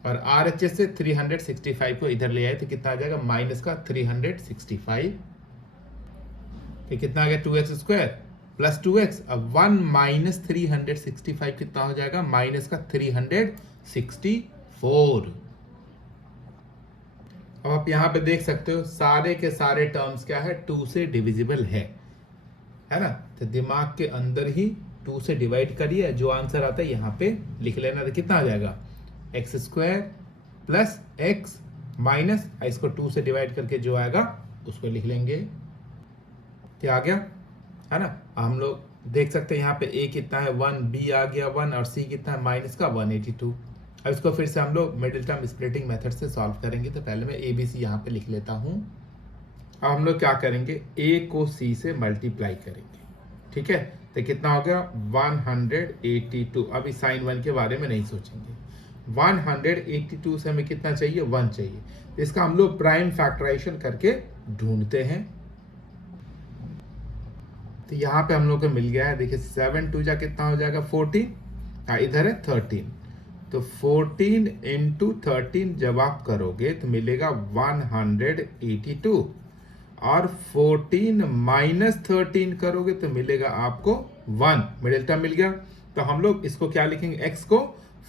और RHS से 365 को इधर ले आए तो कितना आ जाएगा माइनस का 365। तो कितना आ गया 2x स्क्वायर प्लस 2x, अब 1 माइनस 365 कितना हो जाएगा माइनस का 364। अब आप यहां पे देख सकते हो सारे के सारे टर्म्स क्या है 2 से डिविजिबल है ना। तो दिमाग के अंदर ही 2 से डिवाइड करिए, जो आंसर आता है यहाँ पे लिख लेना। तो कितना आ जाएगा x square plus x minus, इसको 2 से डिवाइड करके जो आएगा उसको लिख लेंगे। क्या आ गया, है ना। हम लोग देख सकते हैं यहाँ पे a कितना है 1, b आ गया 1, और c कितना है माइनस का 182। अब इसको फिर से हम लोग मिडिल टर्म स्प्लिटिंग मेथड से सॉल्व करेंगे। तो पहले मैं ए बी सी यहाँ पे लिख लेता हूँ। अब हम लोग क्या करेंगे, a को c से मल्टीप्लाई करेंगे, ठीक है। तो कितना हो गया 182। अभी साइन 1 के बारे में नहीं सोचेंगे। 182 से हमें कितना चाहिए 1 चाहिए। तो इसका हम लोग प्राइम फैक्टराइजेशन करके ढूंढते हैं। तो यहाँ पे हम लोग को मिल गया है, देखिए 7 2 जा कितना हो जाएगा 14, इधर है 13। तो 14 इंटू 13 जब आप करोगे तो मिलेगा 182, और 14 माइनस 13 करोगे तो मिलेगा आपको 1, मिडिल टर्म मिल गया। तो हम लोग इसको क्या लिखेंगे, x को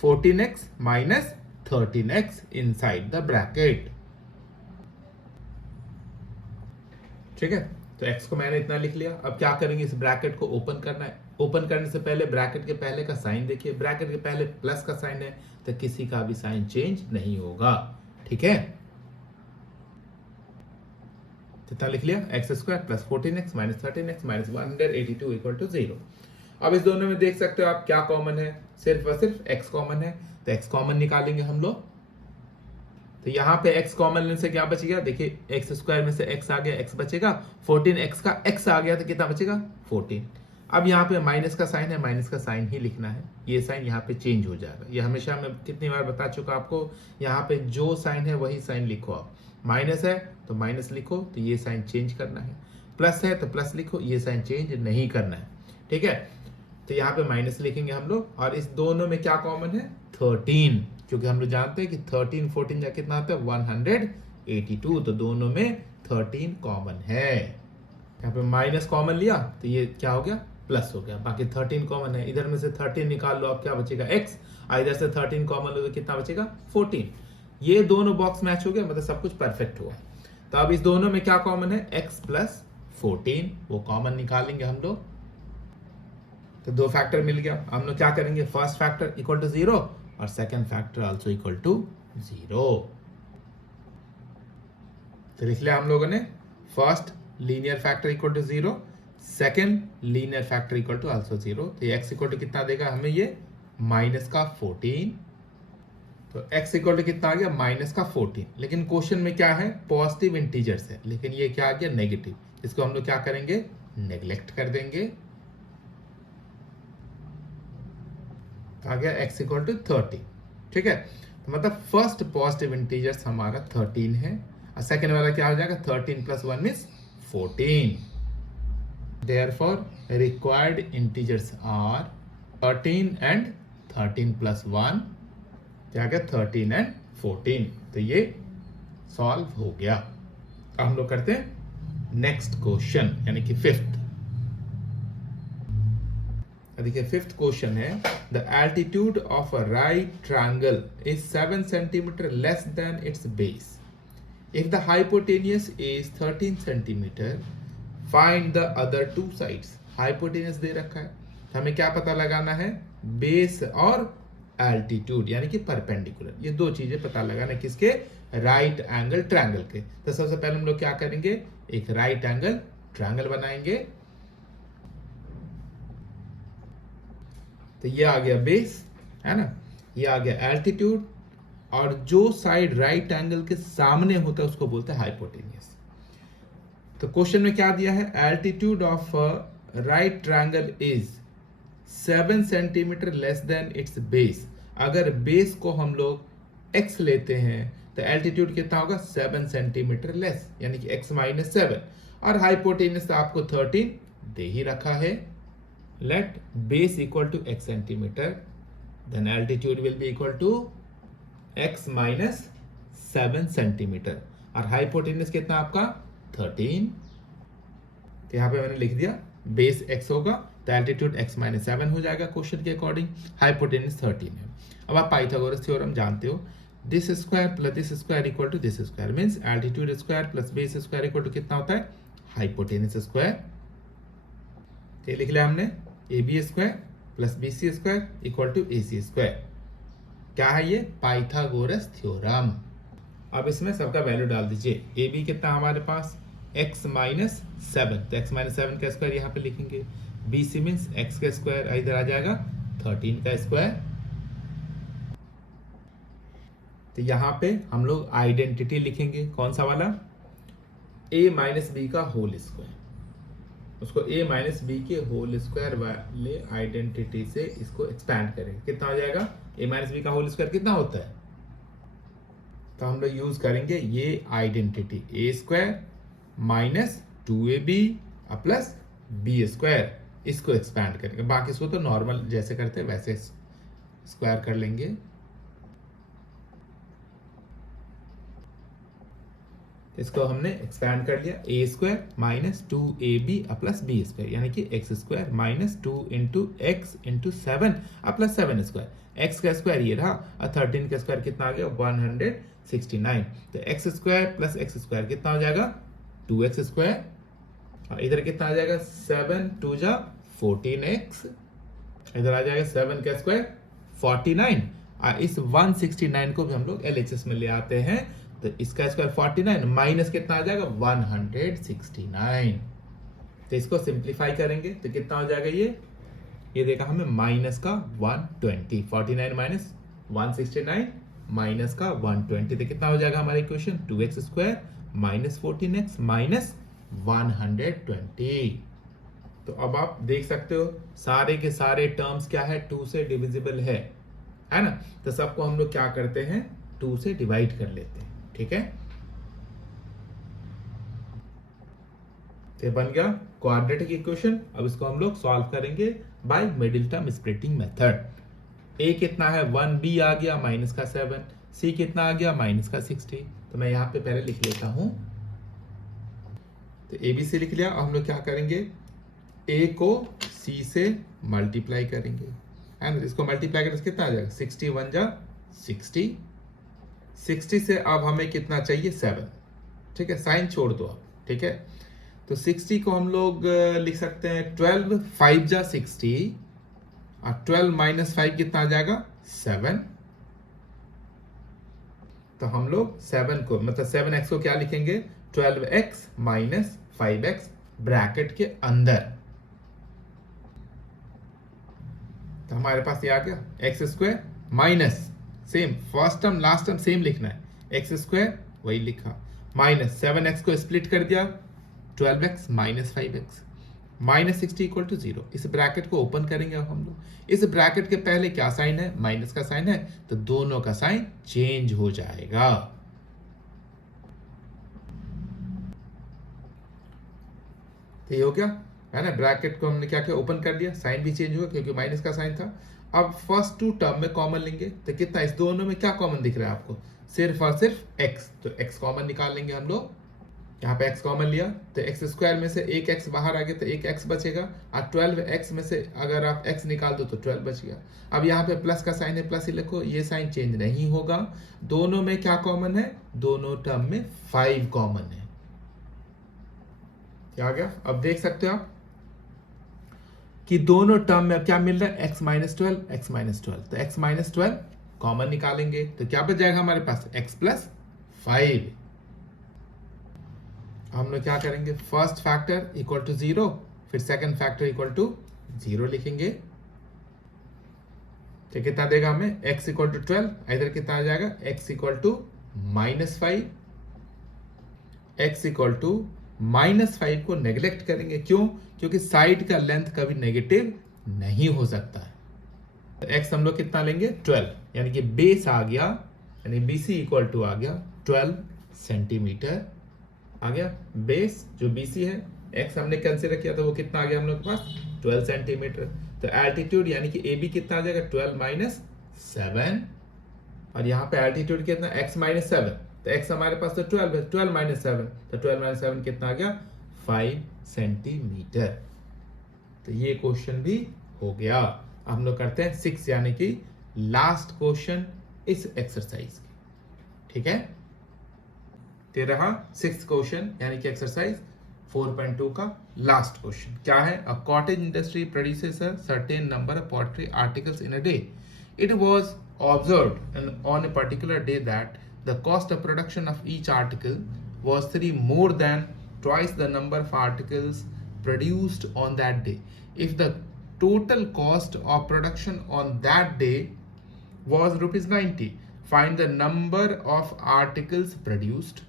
14x minus 13x inside the bracket, ठीक है। तो x को मैंने इतना लिख लिया। अब क्या करेंगे, इस ब्रैकेट को ओपन करना है। ओपन करने से पहले ब्रैकेट के पहले का साइन देखिए, ब्रैकेट के पहले प्लस का साइन है तो किसी का भी साइन चेंज नहीं होगा, ठीक है। कितना लिख लिया, X square plus 14x minus 13x minus 182 equal to 0। अब इस दोनों में देख सकते हो आप क्या कॉमन है, सिर्फ और सिर्फ x कॉमन है। तो x कॉमन निकालेंगे हम लोग। तो यहाँ पे x कॉमन लेने से क्या बचेगा, देखिए एक्स स्क्वायर में से x आ गया, x बचेगा, 14x का x आ गया तो कितना बचेगा 14। अब यहाँ पे माइनस का साइन है, माइनस का साइन ही लिखना है, ये साइन यहाँ पे चेंज हो जाएगा। ये हमेशा मैं कितनी बार बता चुका आपको, यहाँ पे जो साइन है वही साइन लिखो आप। माइनस है तो माइनस लिखो, तो ये साइन चेंज करना है। प्लस है तो प्लस लिखो, ये साइन चेंज नहीं करना है, ठीक है। तो यहाँ पे माइनस लिखेंगे हम लोग, और इस दोनों में क्या कॉमन है 13, क्योंकि हम लोग जानते हैं कि 13 14 जा कितना आता है 182, तो दोनों में 13 कॉमन है। यहाँ पे माइनस कॉमन लिया तो ये क्या हो गया प्लस हो गया, बाकी 13 कॉमन है। इधर में से 13 निकाल लो, अब क्या बचेगा x, इधर से 13 कॉमन लो तो कितना बचेगा 14। ये दोनों बॉक्स मैच हो गया, मतलब सब कुछ परफेक्ट हुआ। तो अब इस दोनों में क्या कॉमन है, x प्लस 14, वो कॉमन निकालेंगे हम लोग। तो दो फैक्टर मिल गया। हम लोग क्या करेंगे, फर्स्ट फैक्टर इक्वल टू 0 और second factor also equal to 0। तो लिख लिया हम लोगों ने, first linear factor equal to 0, second linear factor equal to also 0। तो x इक्वल टू कितना देगा हमें, ये माइनस का 14। तो x इक्वल टू कितना आ गया माइनस का 14। लेकिन क्वेश्चन में क्या है, पॉजिटिव इंटीजर्स है, लेकिन ये क्या आ गया नेगेटिव। इसको हम लोग क्या करेंगे, नेग्लेक्ट कर देंगे। आ गया x इक्वल टू 30, ठीक है। तो मतलब फर्स्ट पॉजिटिव इंटीजर्स हमारा 13 है, और सेकंड वाला क्या हो जाएगा 13 plus 1 means 14। Therefore, required integers are 13 and 13 plus 1, क्या गया 13 and 14। तो ये सॉल्व हो गया। अब हम लोग करते हैं नेक्स्ट क्वेश्चन, यानी कि फिफ्थ। देखिए फिफ्थ क्वेश्चन है, the altitude of a right triangle is 7 centimetre less than its base. If the hypotenuse is 13 centimetre, find the other two sides. Hypotenuse दे रखा है, हमें क्या पता लगाना है, बेस और एल्टीट्यूड यानी कि परपेंडिकुलर। ये दो चीजें पता लगाना किसके, राइट एंगल ट्रायंगल के। तो सबसे पहले हम लोग क्या करेंगे, एक राइट एंगल ट्रायंगल बनाएंगे। तो ये आ गया बेस, है ना, ये आ गया एल्टीट्यूड, और जो साइड राइट एंगल के सामने होता है उसको बोलते हैं हाइपोटेनियस। तो क्वेश्चन में क्या दिया है, altitude of right triangle is 7 centimetre less than its base. अगर बेस को हम लोग x लेते हैं तो एल्टीट्यूड कितना होगा, 7 सेंटीमीटर लेस, यानी कि x माइनस 7, और हाइपोटेनियस आपको 13 दे ही रखा है। Let base equal to x centimetre, then altitude will be equal to x minus 7 centimetre, और हाइपोटेनियस कितना आपका 13। तो यहाँ पे मैंने लिख दिया बेस x होगा तो एल्टीट्यूड x माइनस 7 हो जाएगा क्वेश्चन के अकॉर्डिंग, हाइपोटेनियस 13 है। अब आप पाइथागोरस थ्योरम जानते हो, this square plus this square equal to this square, means altitude square plus base square equal to कितना होता है, हाइपोटेनियस स्क्वायर। तो लिख लिया हमने A B square plus B C square equal to A C square. क्या है ये, पाइथागोरस थ्योरम। अब इसमें सबका वैल्यू डाल दीजिए, ए बी कितना हमारे पास x माइनस 7, तो x माइनस 7 का स्क्वायर यहाँ पे लिखेंगे, बी सी मीन्स x का स्क्वायर इधर आ जाएगा 13 का स्क्वायर। तो यहाँ पे हम लोग आइडेंटिटी लिखेंगे, कौन सा वाला, a माइनस बी का होल स्क्वायर, उसको a माइनस बी के होल स्क्वायर वाले आइडेंटिटी से इसको एक्सपैंड करेंगे, कितना हो जाएगा, a माइनस बी का होल स्क्वायर कितना होता है। तो हम लोग यूज करेंगे ये identity, a square minus 2ab plus B square, इसको एक्सपैंड करेंगे। बाकी इसको तो नॉर्मल जैसे करते हैं वैसे स्क्वायर कर लेंगे। इसको हमने एक्सपैंड कर लिया, a square minus 2ab plus B square, यानी कि x square minus 2 into x into 7 plus 7 square, x का स्क्वायर ये रहा, और 13 का स्क्वायर कितना आ गया 169। तो x square plus x square कितना हो जाएगा 2x स्क्वायर, और इधर कितना आ जाएगा 7 2 जा 14x, इधर आ जाएगा 7 का स्क्वायर 49, और इस 169 को भी हम लोग LHS में ले आते हैं, तो इसका स्क्वायर 49 माइनस कितना आ जाएगा 169। तो इसको सिंप्लीफाई करेंगे तो कितना हो जाएगा ये देखा हमें माइनस का 120, 49 माइनस 169 माइनस का 120, तो कितना हो जाएगा हमारा equation, 2x square minus 14x minus 120। तो अब आप देख सकते हो सारे के सारे टर्म्स क्या है, 2 से डिविजिबल है ना। तो सबको हम लोग क्या करते हैं 2 से डिवाइड कर लेते हैं, ठीक है। तो बन गया क्वाड्रेटिक इक्वेशन। अब इसको हम लोग सॉल्व करेंगे by middle term splitting method. a कितना है 1b आ गया माइनस का 7, c कितना आ गया माइनस का 60। तो मैं यहाँ पे पहले लिख लेता हूं, तो ए बी सी लिख लिया। और हम लोग क्या करेंगे, a को c से मल्टीप्लाई करेंगे, एंड इसको मल्टीप्लाई करें कितना आ जाएगा 61 जा 60, 60 से अब हमें कितना चाहिए 7, ठीक है, साइन छोड़ दो आप, ठीक है। तो 60 को हम लोग लिख सकते हैं 12, 5 जा 60, और 12 माइनस 5 कितना आ जाएगा 7। तो हम लोग 7 को मतलब 7x को क्या लिखेंगे 12x माइनस 5x ब्रैकेट के अंदर। तो हमारे पास ये आ गया x square minus, same first term last term same लिखना है, एक्स स्क्वायर वही लिखा, माइनस 7x को स्प्लिट कर दिया 12x minus 5x minus 60 equal to 0। इस ब्रैकेट को ओपन करेंगे अब हम लोग। इस ब्रैकेट के पहले क्या साइन है, माइनस का साइन है, तो दोनों का साइन चेंज हो जाएगा। तो ये हो गया है ना, ब्रैकेट को हमने क्या किया ओपन कर दिया, साइन भी चेंज हुआ क्योंकि माइनस का साइन था। अब फर्स्ट 2 टर्म में कॉमन लेंगे, तो कितना इस दोनों में क्या कॉमन दिख रहा है आपको, सिर्फ और सिर्फ x, तो x कॉमन निकाल लेंगे हम लोग। यहाँ पे x कॉमन लिया तो x स्क्वायर में से एक x बाहर आ गया तो एक x बचेगा, और 12x में से अगर आप x निकाल दो तो 12 बच गया। अब यहाँ पे प्लस का साइन है, प्लस ही लिखो, ये साइन चेंज नहीं होगा। दोनों में क्या कॉमन है, दोनों टर्म में 5 कॉमन है। क्या आ गया, अब देख सकते हो आप कि दोनों टर्म में क्या मिल रहा है, x माइनस 12, x माइनस 12, तो x माइनस 12 कॉमन निकालेंगे तो क्या बच जाएगा हमारे पास, x प्लस 5। हम लोग क्या करेंगे, फर्स्ट फैक्टर इक्वल टू 0, फिर सेकंड फैक्टर इक्वल टू 0 लिखेंगे। तो कितना देगा हमें, x इक्वल टू 12, इधर कितना आ जाएगा, x equal to minus 5। x equal to minus 5 को नेग्लेक्ट करेंगे, क्यों, क्योंकि साइड का लेंथ कभी नेगेटिव नहीं हो सकता है। तो x हम लोग कितना लेंगे, 12, यानी कि बेस आ गया, यानी BC इक्वल टू आ गया 12 सेंटीमीटर आ गया। बेस जो BC है, x हमने कंसीडर किया था वो कितना आ गया हम लोग के पास, 12 सेंटीमीटर। तो एल्टीट्यूड यानी कि AB कितना आ जाएगा, 12 माइनस 7, और यहाँ पे एल्टीट्यूड कितना, x माइनस 7, तो x हमारे पास तो 12 है, 12 माइनस 7, तो 12 माइनस 7 कितना आ गया, 5 सेंटीमीटर। तो ये क्वेश्चन भी हो गया। हम लोग करते हैं 6 यानी कि लास्ट क्वेश्चन इस एक्सरसाइज की, ठीक है। ते रहा 6th क्वेश्चन यानी कि एक्सरसाइज 4.2 का लास्ट क्वेश्चन क्या है, a cottage industry produces a certain number of poultry articles in a day. It was observed on a particular day that the cost of production of each article was 3 more than twice the number of articles produced on that day. If the total cost of production on that day was rupees 90, find the number of articles produced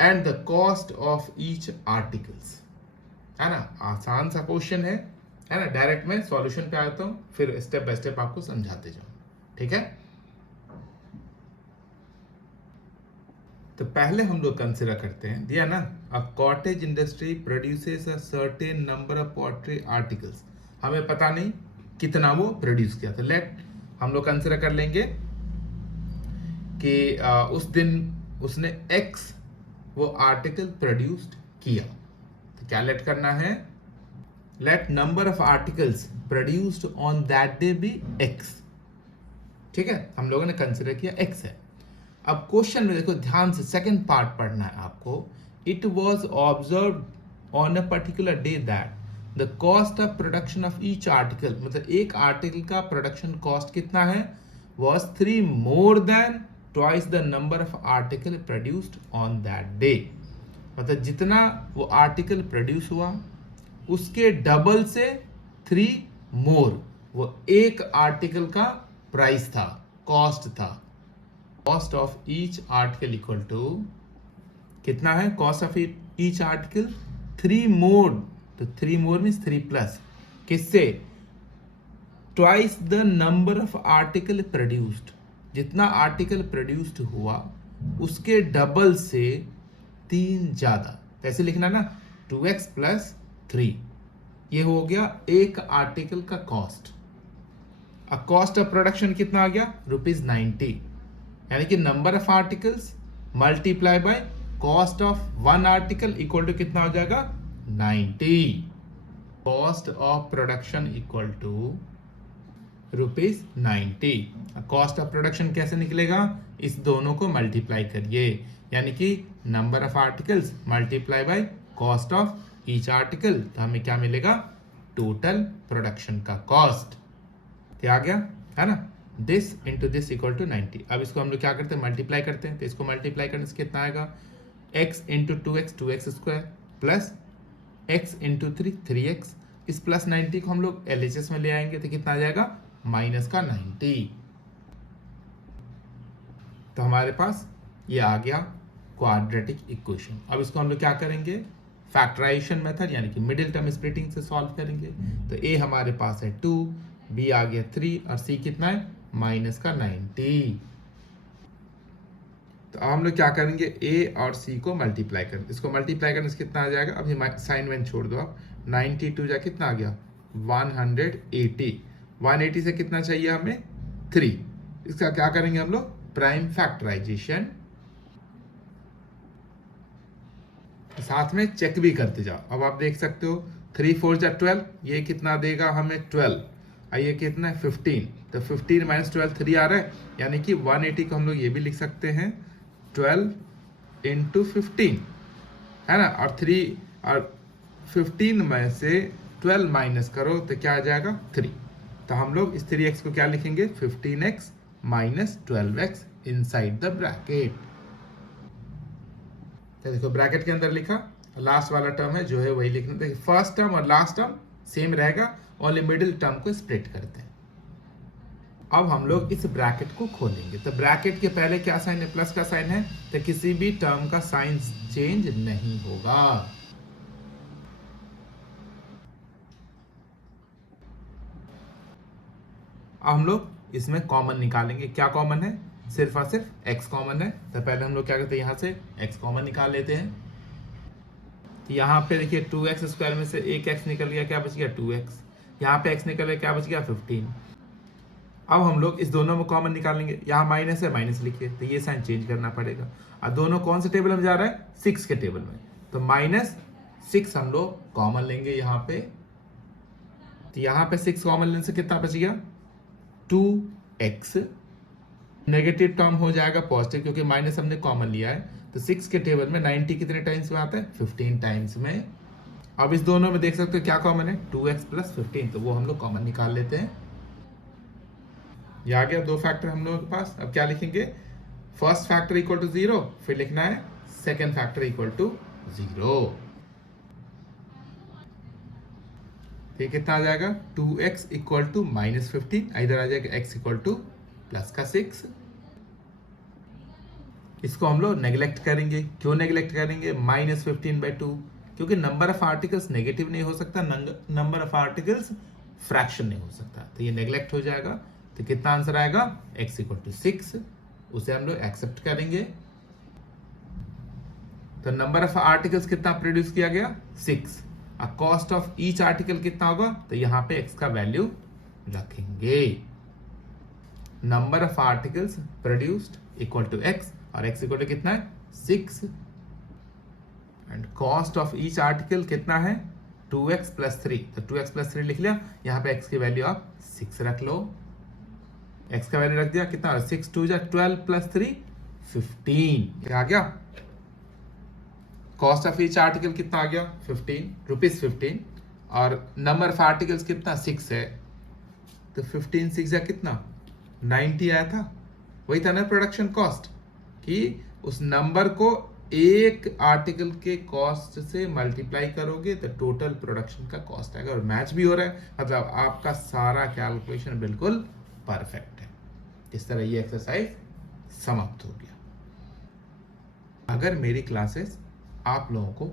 and the cost of each articles. है ना, आसान सा question है ना। Direct मैं solution पे आता हूँ, फिर स्टेप बाय स्टेप आपको समझाते जाऊँ, ठीक है। तो पहले हम लोग कंसिडर करते हैं, दिया ना, a cottage industry produces a certain number of poultry articles. हमें पता नहीं कितना वो प्रोड्यूस किया, तो लेट हम लोग कंसिडर कर लेंगे कि उस दिन उसने x वो आर्टिकल प्रोड्यूस्ड किया। तो क्या लेट करना है, let number of articles produced on that day be x, ठीक है। हम लोगों ने कंसिडर किया x है। अब क्वेश्चन में देखो ध्यान से, सेकंड पार्ट पढ़ना है आपको। It was observed on a particular day that the cost of production of each article, मतलब एक आर्टिकल का प्रोडक्शन कॉस्ट कितना है, was 3 more than twice the number of article produced on that day. मतलब जितना वो आर्टिकल प्रोड्यूस हुआ उसके डबल से 3 मोर, वो एक आर्टिकल का प्राइस था, कॉस्ट था। Cost of each article equal to कितना है, cost of each article 3 more, तो 3 मोर मीन्स 3 प्लस किससे, twice the number of article produced, जितना आर्टिकल प्रोड्यूस्ड हुआ उसके डबल से 3 ज्यादा। ऐसे लिखना ना, 2x प्लस 3, ये हो गया एक आर्टिकल का कॉस्ट। अब कॉस्ट ऑफ प्रोडक्शन कितना आ गया, रुपीज 90, यानी कि number of articles multiply by cost of one article equal to कितना हो जाएगा, 90। Cost of production equal to rupees 90। Cost of production कैसे निकलेगा, इस दोनों को मल्टीप्लाई करिए, यानी कि number of articles multiply by cost of each article, तो हमें क्या मिलेगा, टोटल प्रोडक्शन का कॉस्ट। क्या आ गया, है ना, this into this equal to 90। अब इसको हम लोग क्या करते हैं, मल्टीप्लाई करते हैं। तो इसको मल्टीप्लाई करने से कितना आएगा, x into 2x 2x square plus x into 3 3x, इस प्लस 90 को हम लोग LHS में ले आएंगे तो कितना आ जाएगा, माइनस का 90। तो हमारे पास ये आ गया क्वाड्रेटिक इक्वेशन। अब इसको हम लोग क्या करेंगे, फैक्टराइजेशन मेथड यानी कि मिडिल टर्म स्प्लिटिंग से सॉल्व करेंगे। तो a हमारे पास है 2, b आ गया 3 और c कितना है, माइनस का 90। तो अब हम लोग क्या करेंगे, a और c को मल्टीप्लाई करेंगे। इसको मल्टीप्लाई करने से कितना आ जाएगा, अभी साइन वेन छोड़ दो आप, 92 जा कितना आ गया, 180। 180 से कितना चाहिए हमें, 3। इसका क्या करेंगे हम लोग, प्राइम फैक्टराइजेशन, साथ में चेक भी करते जाओ। अब आप देख सकते हो 3 4 जा 12, ये कितना देगा हमें 12, ये कितना है 15, तो 15 माइनस 12 3 आ रहा है, यानी कि 180 को हम लोग ये भी लिख सकते हैं 12 इंटू 15, है ना, और 3 और 15 में से 12 माइनस करो तो क्या आ जाएगा 3। तो हम लोग इस 3x को क्या लिखेंगे 15x minus 12x inside the bracket. तो देखो ब्रैकेट के अंदर लिखा, लास्ट वाला टर्म है जो है वही लिखना। देखिए फर्स्ट टर्म और लास्ट टर्म सेम रहेगा, ओनली मिडिल टर्म को स्प्लिट करते हैं। अब हम लोग इस ब्रैकेट को खोलेंगे। तो ब्रैकेट के पहले क्या साइन है, प्लस का साइन है, तो किसी भी टर्म का साइन चेंज नहीं होगा। अब हम लोग इसमें कॉमन निकालेंगे। क्या कॉमन है, सिर्फ और सिर्फ x कॉमन है। तो पहले हम लोग क्या करते हैं, यहाँ से x कॉमन निकाल लेते हैं। तो यहाँ पे देखिए 2x स्क्वायर में से एक x निकल गया, क्या बच गया 2x। यहाँ पे x निकल गया, क्या बच गया 15। अब हम लोग इस दोनों में कॉमन निकालेंगे। यहाँ माइनस है, माइनस लिखिए, तो ये साइन चेंज करना पड़ेगा। और दोनों कौन से टेबल में जा रहा है, 6 के टेबल में। तो -6 हम लोग कॉमन लेंगे यहाँ पे। तो यहाँ पे 6 कॉमन लेने से कितना बच गया 2x। नेगेटिव टर्म हो जाएगा पॉजिटिव, क्योंकि माइनस हमने कॉमन लिया है। तो 6 के टेबल में 90 कितने टाइम्स में आता है, 15 टाइम्स में। अब इस दोनों में देख सकते हो क्या कॉमन है, 2x प्लस 15, तो वो हम लोग कॉमन निकाल लेते हैं। ये आ गया दो फैक्टर हम लोगों के पास। अब क्या लिखेंगे, फर्स्ट फैक्टर इक्वल टू 0, फिर लिखना है सेकेंड फैक्टर इक्वल टू 0। ये कितना आ जाएगा 2x इक्वल टू -15, इधर आ जाएगा x इक्वल टू प्लस का 6। इसको हम लोग नेग्लेक्ट करेंगे। क्यों नेग्लेक्ट करेंगे, -15/2, क्योंकि नंबर ऑफ आर्टिकल्स नेगेटिव नहीं हो सकता, नंबर ऑफ आर्टिकल्स फ्रैक्शन नहीं हो सकता, तो ये नेग्लेक्ट हो जाएगा। तो कितना आंसर आएगा, x इक्वल टू 6, उसे हम लोग एक्सेप्ट करेंगे। तो नंबर ऑफ आर्टिकल्स कितना प्रोड्यूस किया गया 6, और कॉस्ट ऑफ ईच आर्टिकल कितना होगा, तो यहां पे x का वैल्यू रखेंगे। Number of articles produced equal to x, और x इक्वल टू कितना है 6, and cost of each article कितना है 2x प्लस 3, तो 2x प्लस 3 लिख लिया। यहाँ पे x की वैल्यू आप 6 रख लो, x का वैल्यू रख दिया, कितना 6 2 जा 12 प्लस 3 15, क्या आ गया। कॉस्ट ऑफ ईच आर्टिकल कितना आ गया 15 रुपीज 15, और नंबर ऑफ आर्टिकल्स कितना 6 है, तो 15 6 जा कितना 90 आया था। वही था ना प्रोडक्शन कॉस्ट, कि उस नंबर को एक आर्टिकल के कॉस्ट से मल्टीप्लाई करोगे तो टोटल प्रोडक्शन का कॉस्ट आएगा। और मैच भी हो रहा है, मतलब आपका सारा कैलकुलेशन बिल्कुल परफेक्ट है। इस तरह ये एक्सरसाइज समाप्त हो गया। अगर मेरी क्लासेस आप लोगों को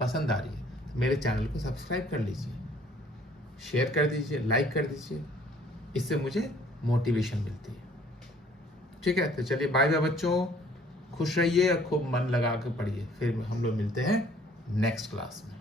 पसंद आ रही है तो मेरे चैनल को सब्सक्राइब कर लीजिए, शेयर कर दीजिए, लाइक कर दीजिए, इससे मुझे मोटिवेशन मिलती है। ठीक है, तो चलिए बाय बाय बच्चों, खुश रहिए और खूब मन लगा के पढ़िए। फिर हम लोग मिलते हैं नेक्स्ट क्लास में।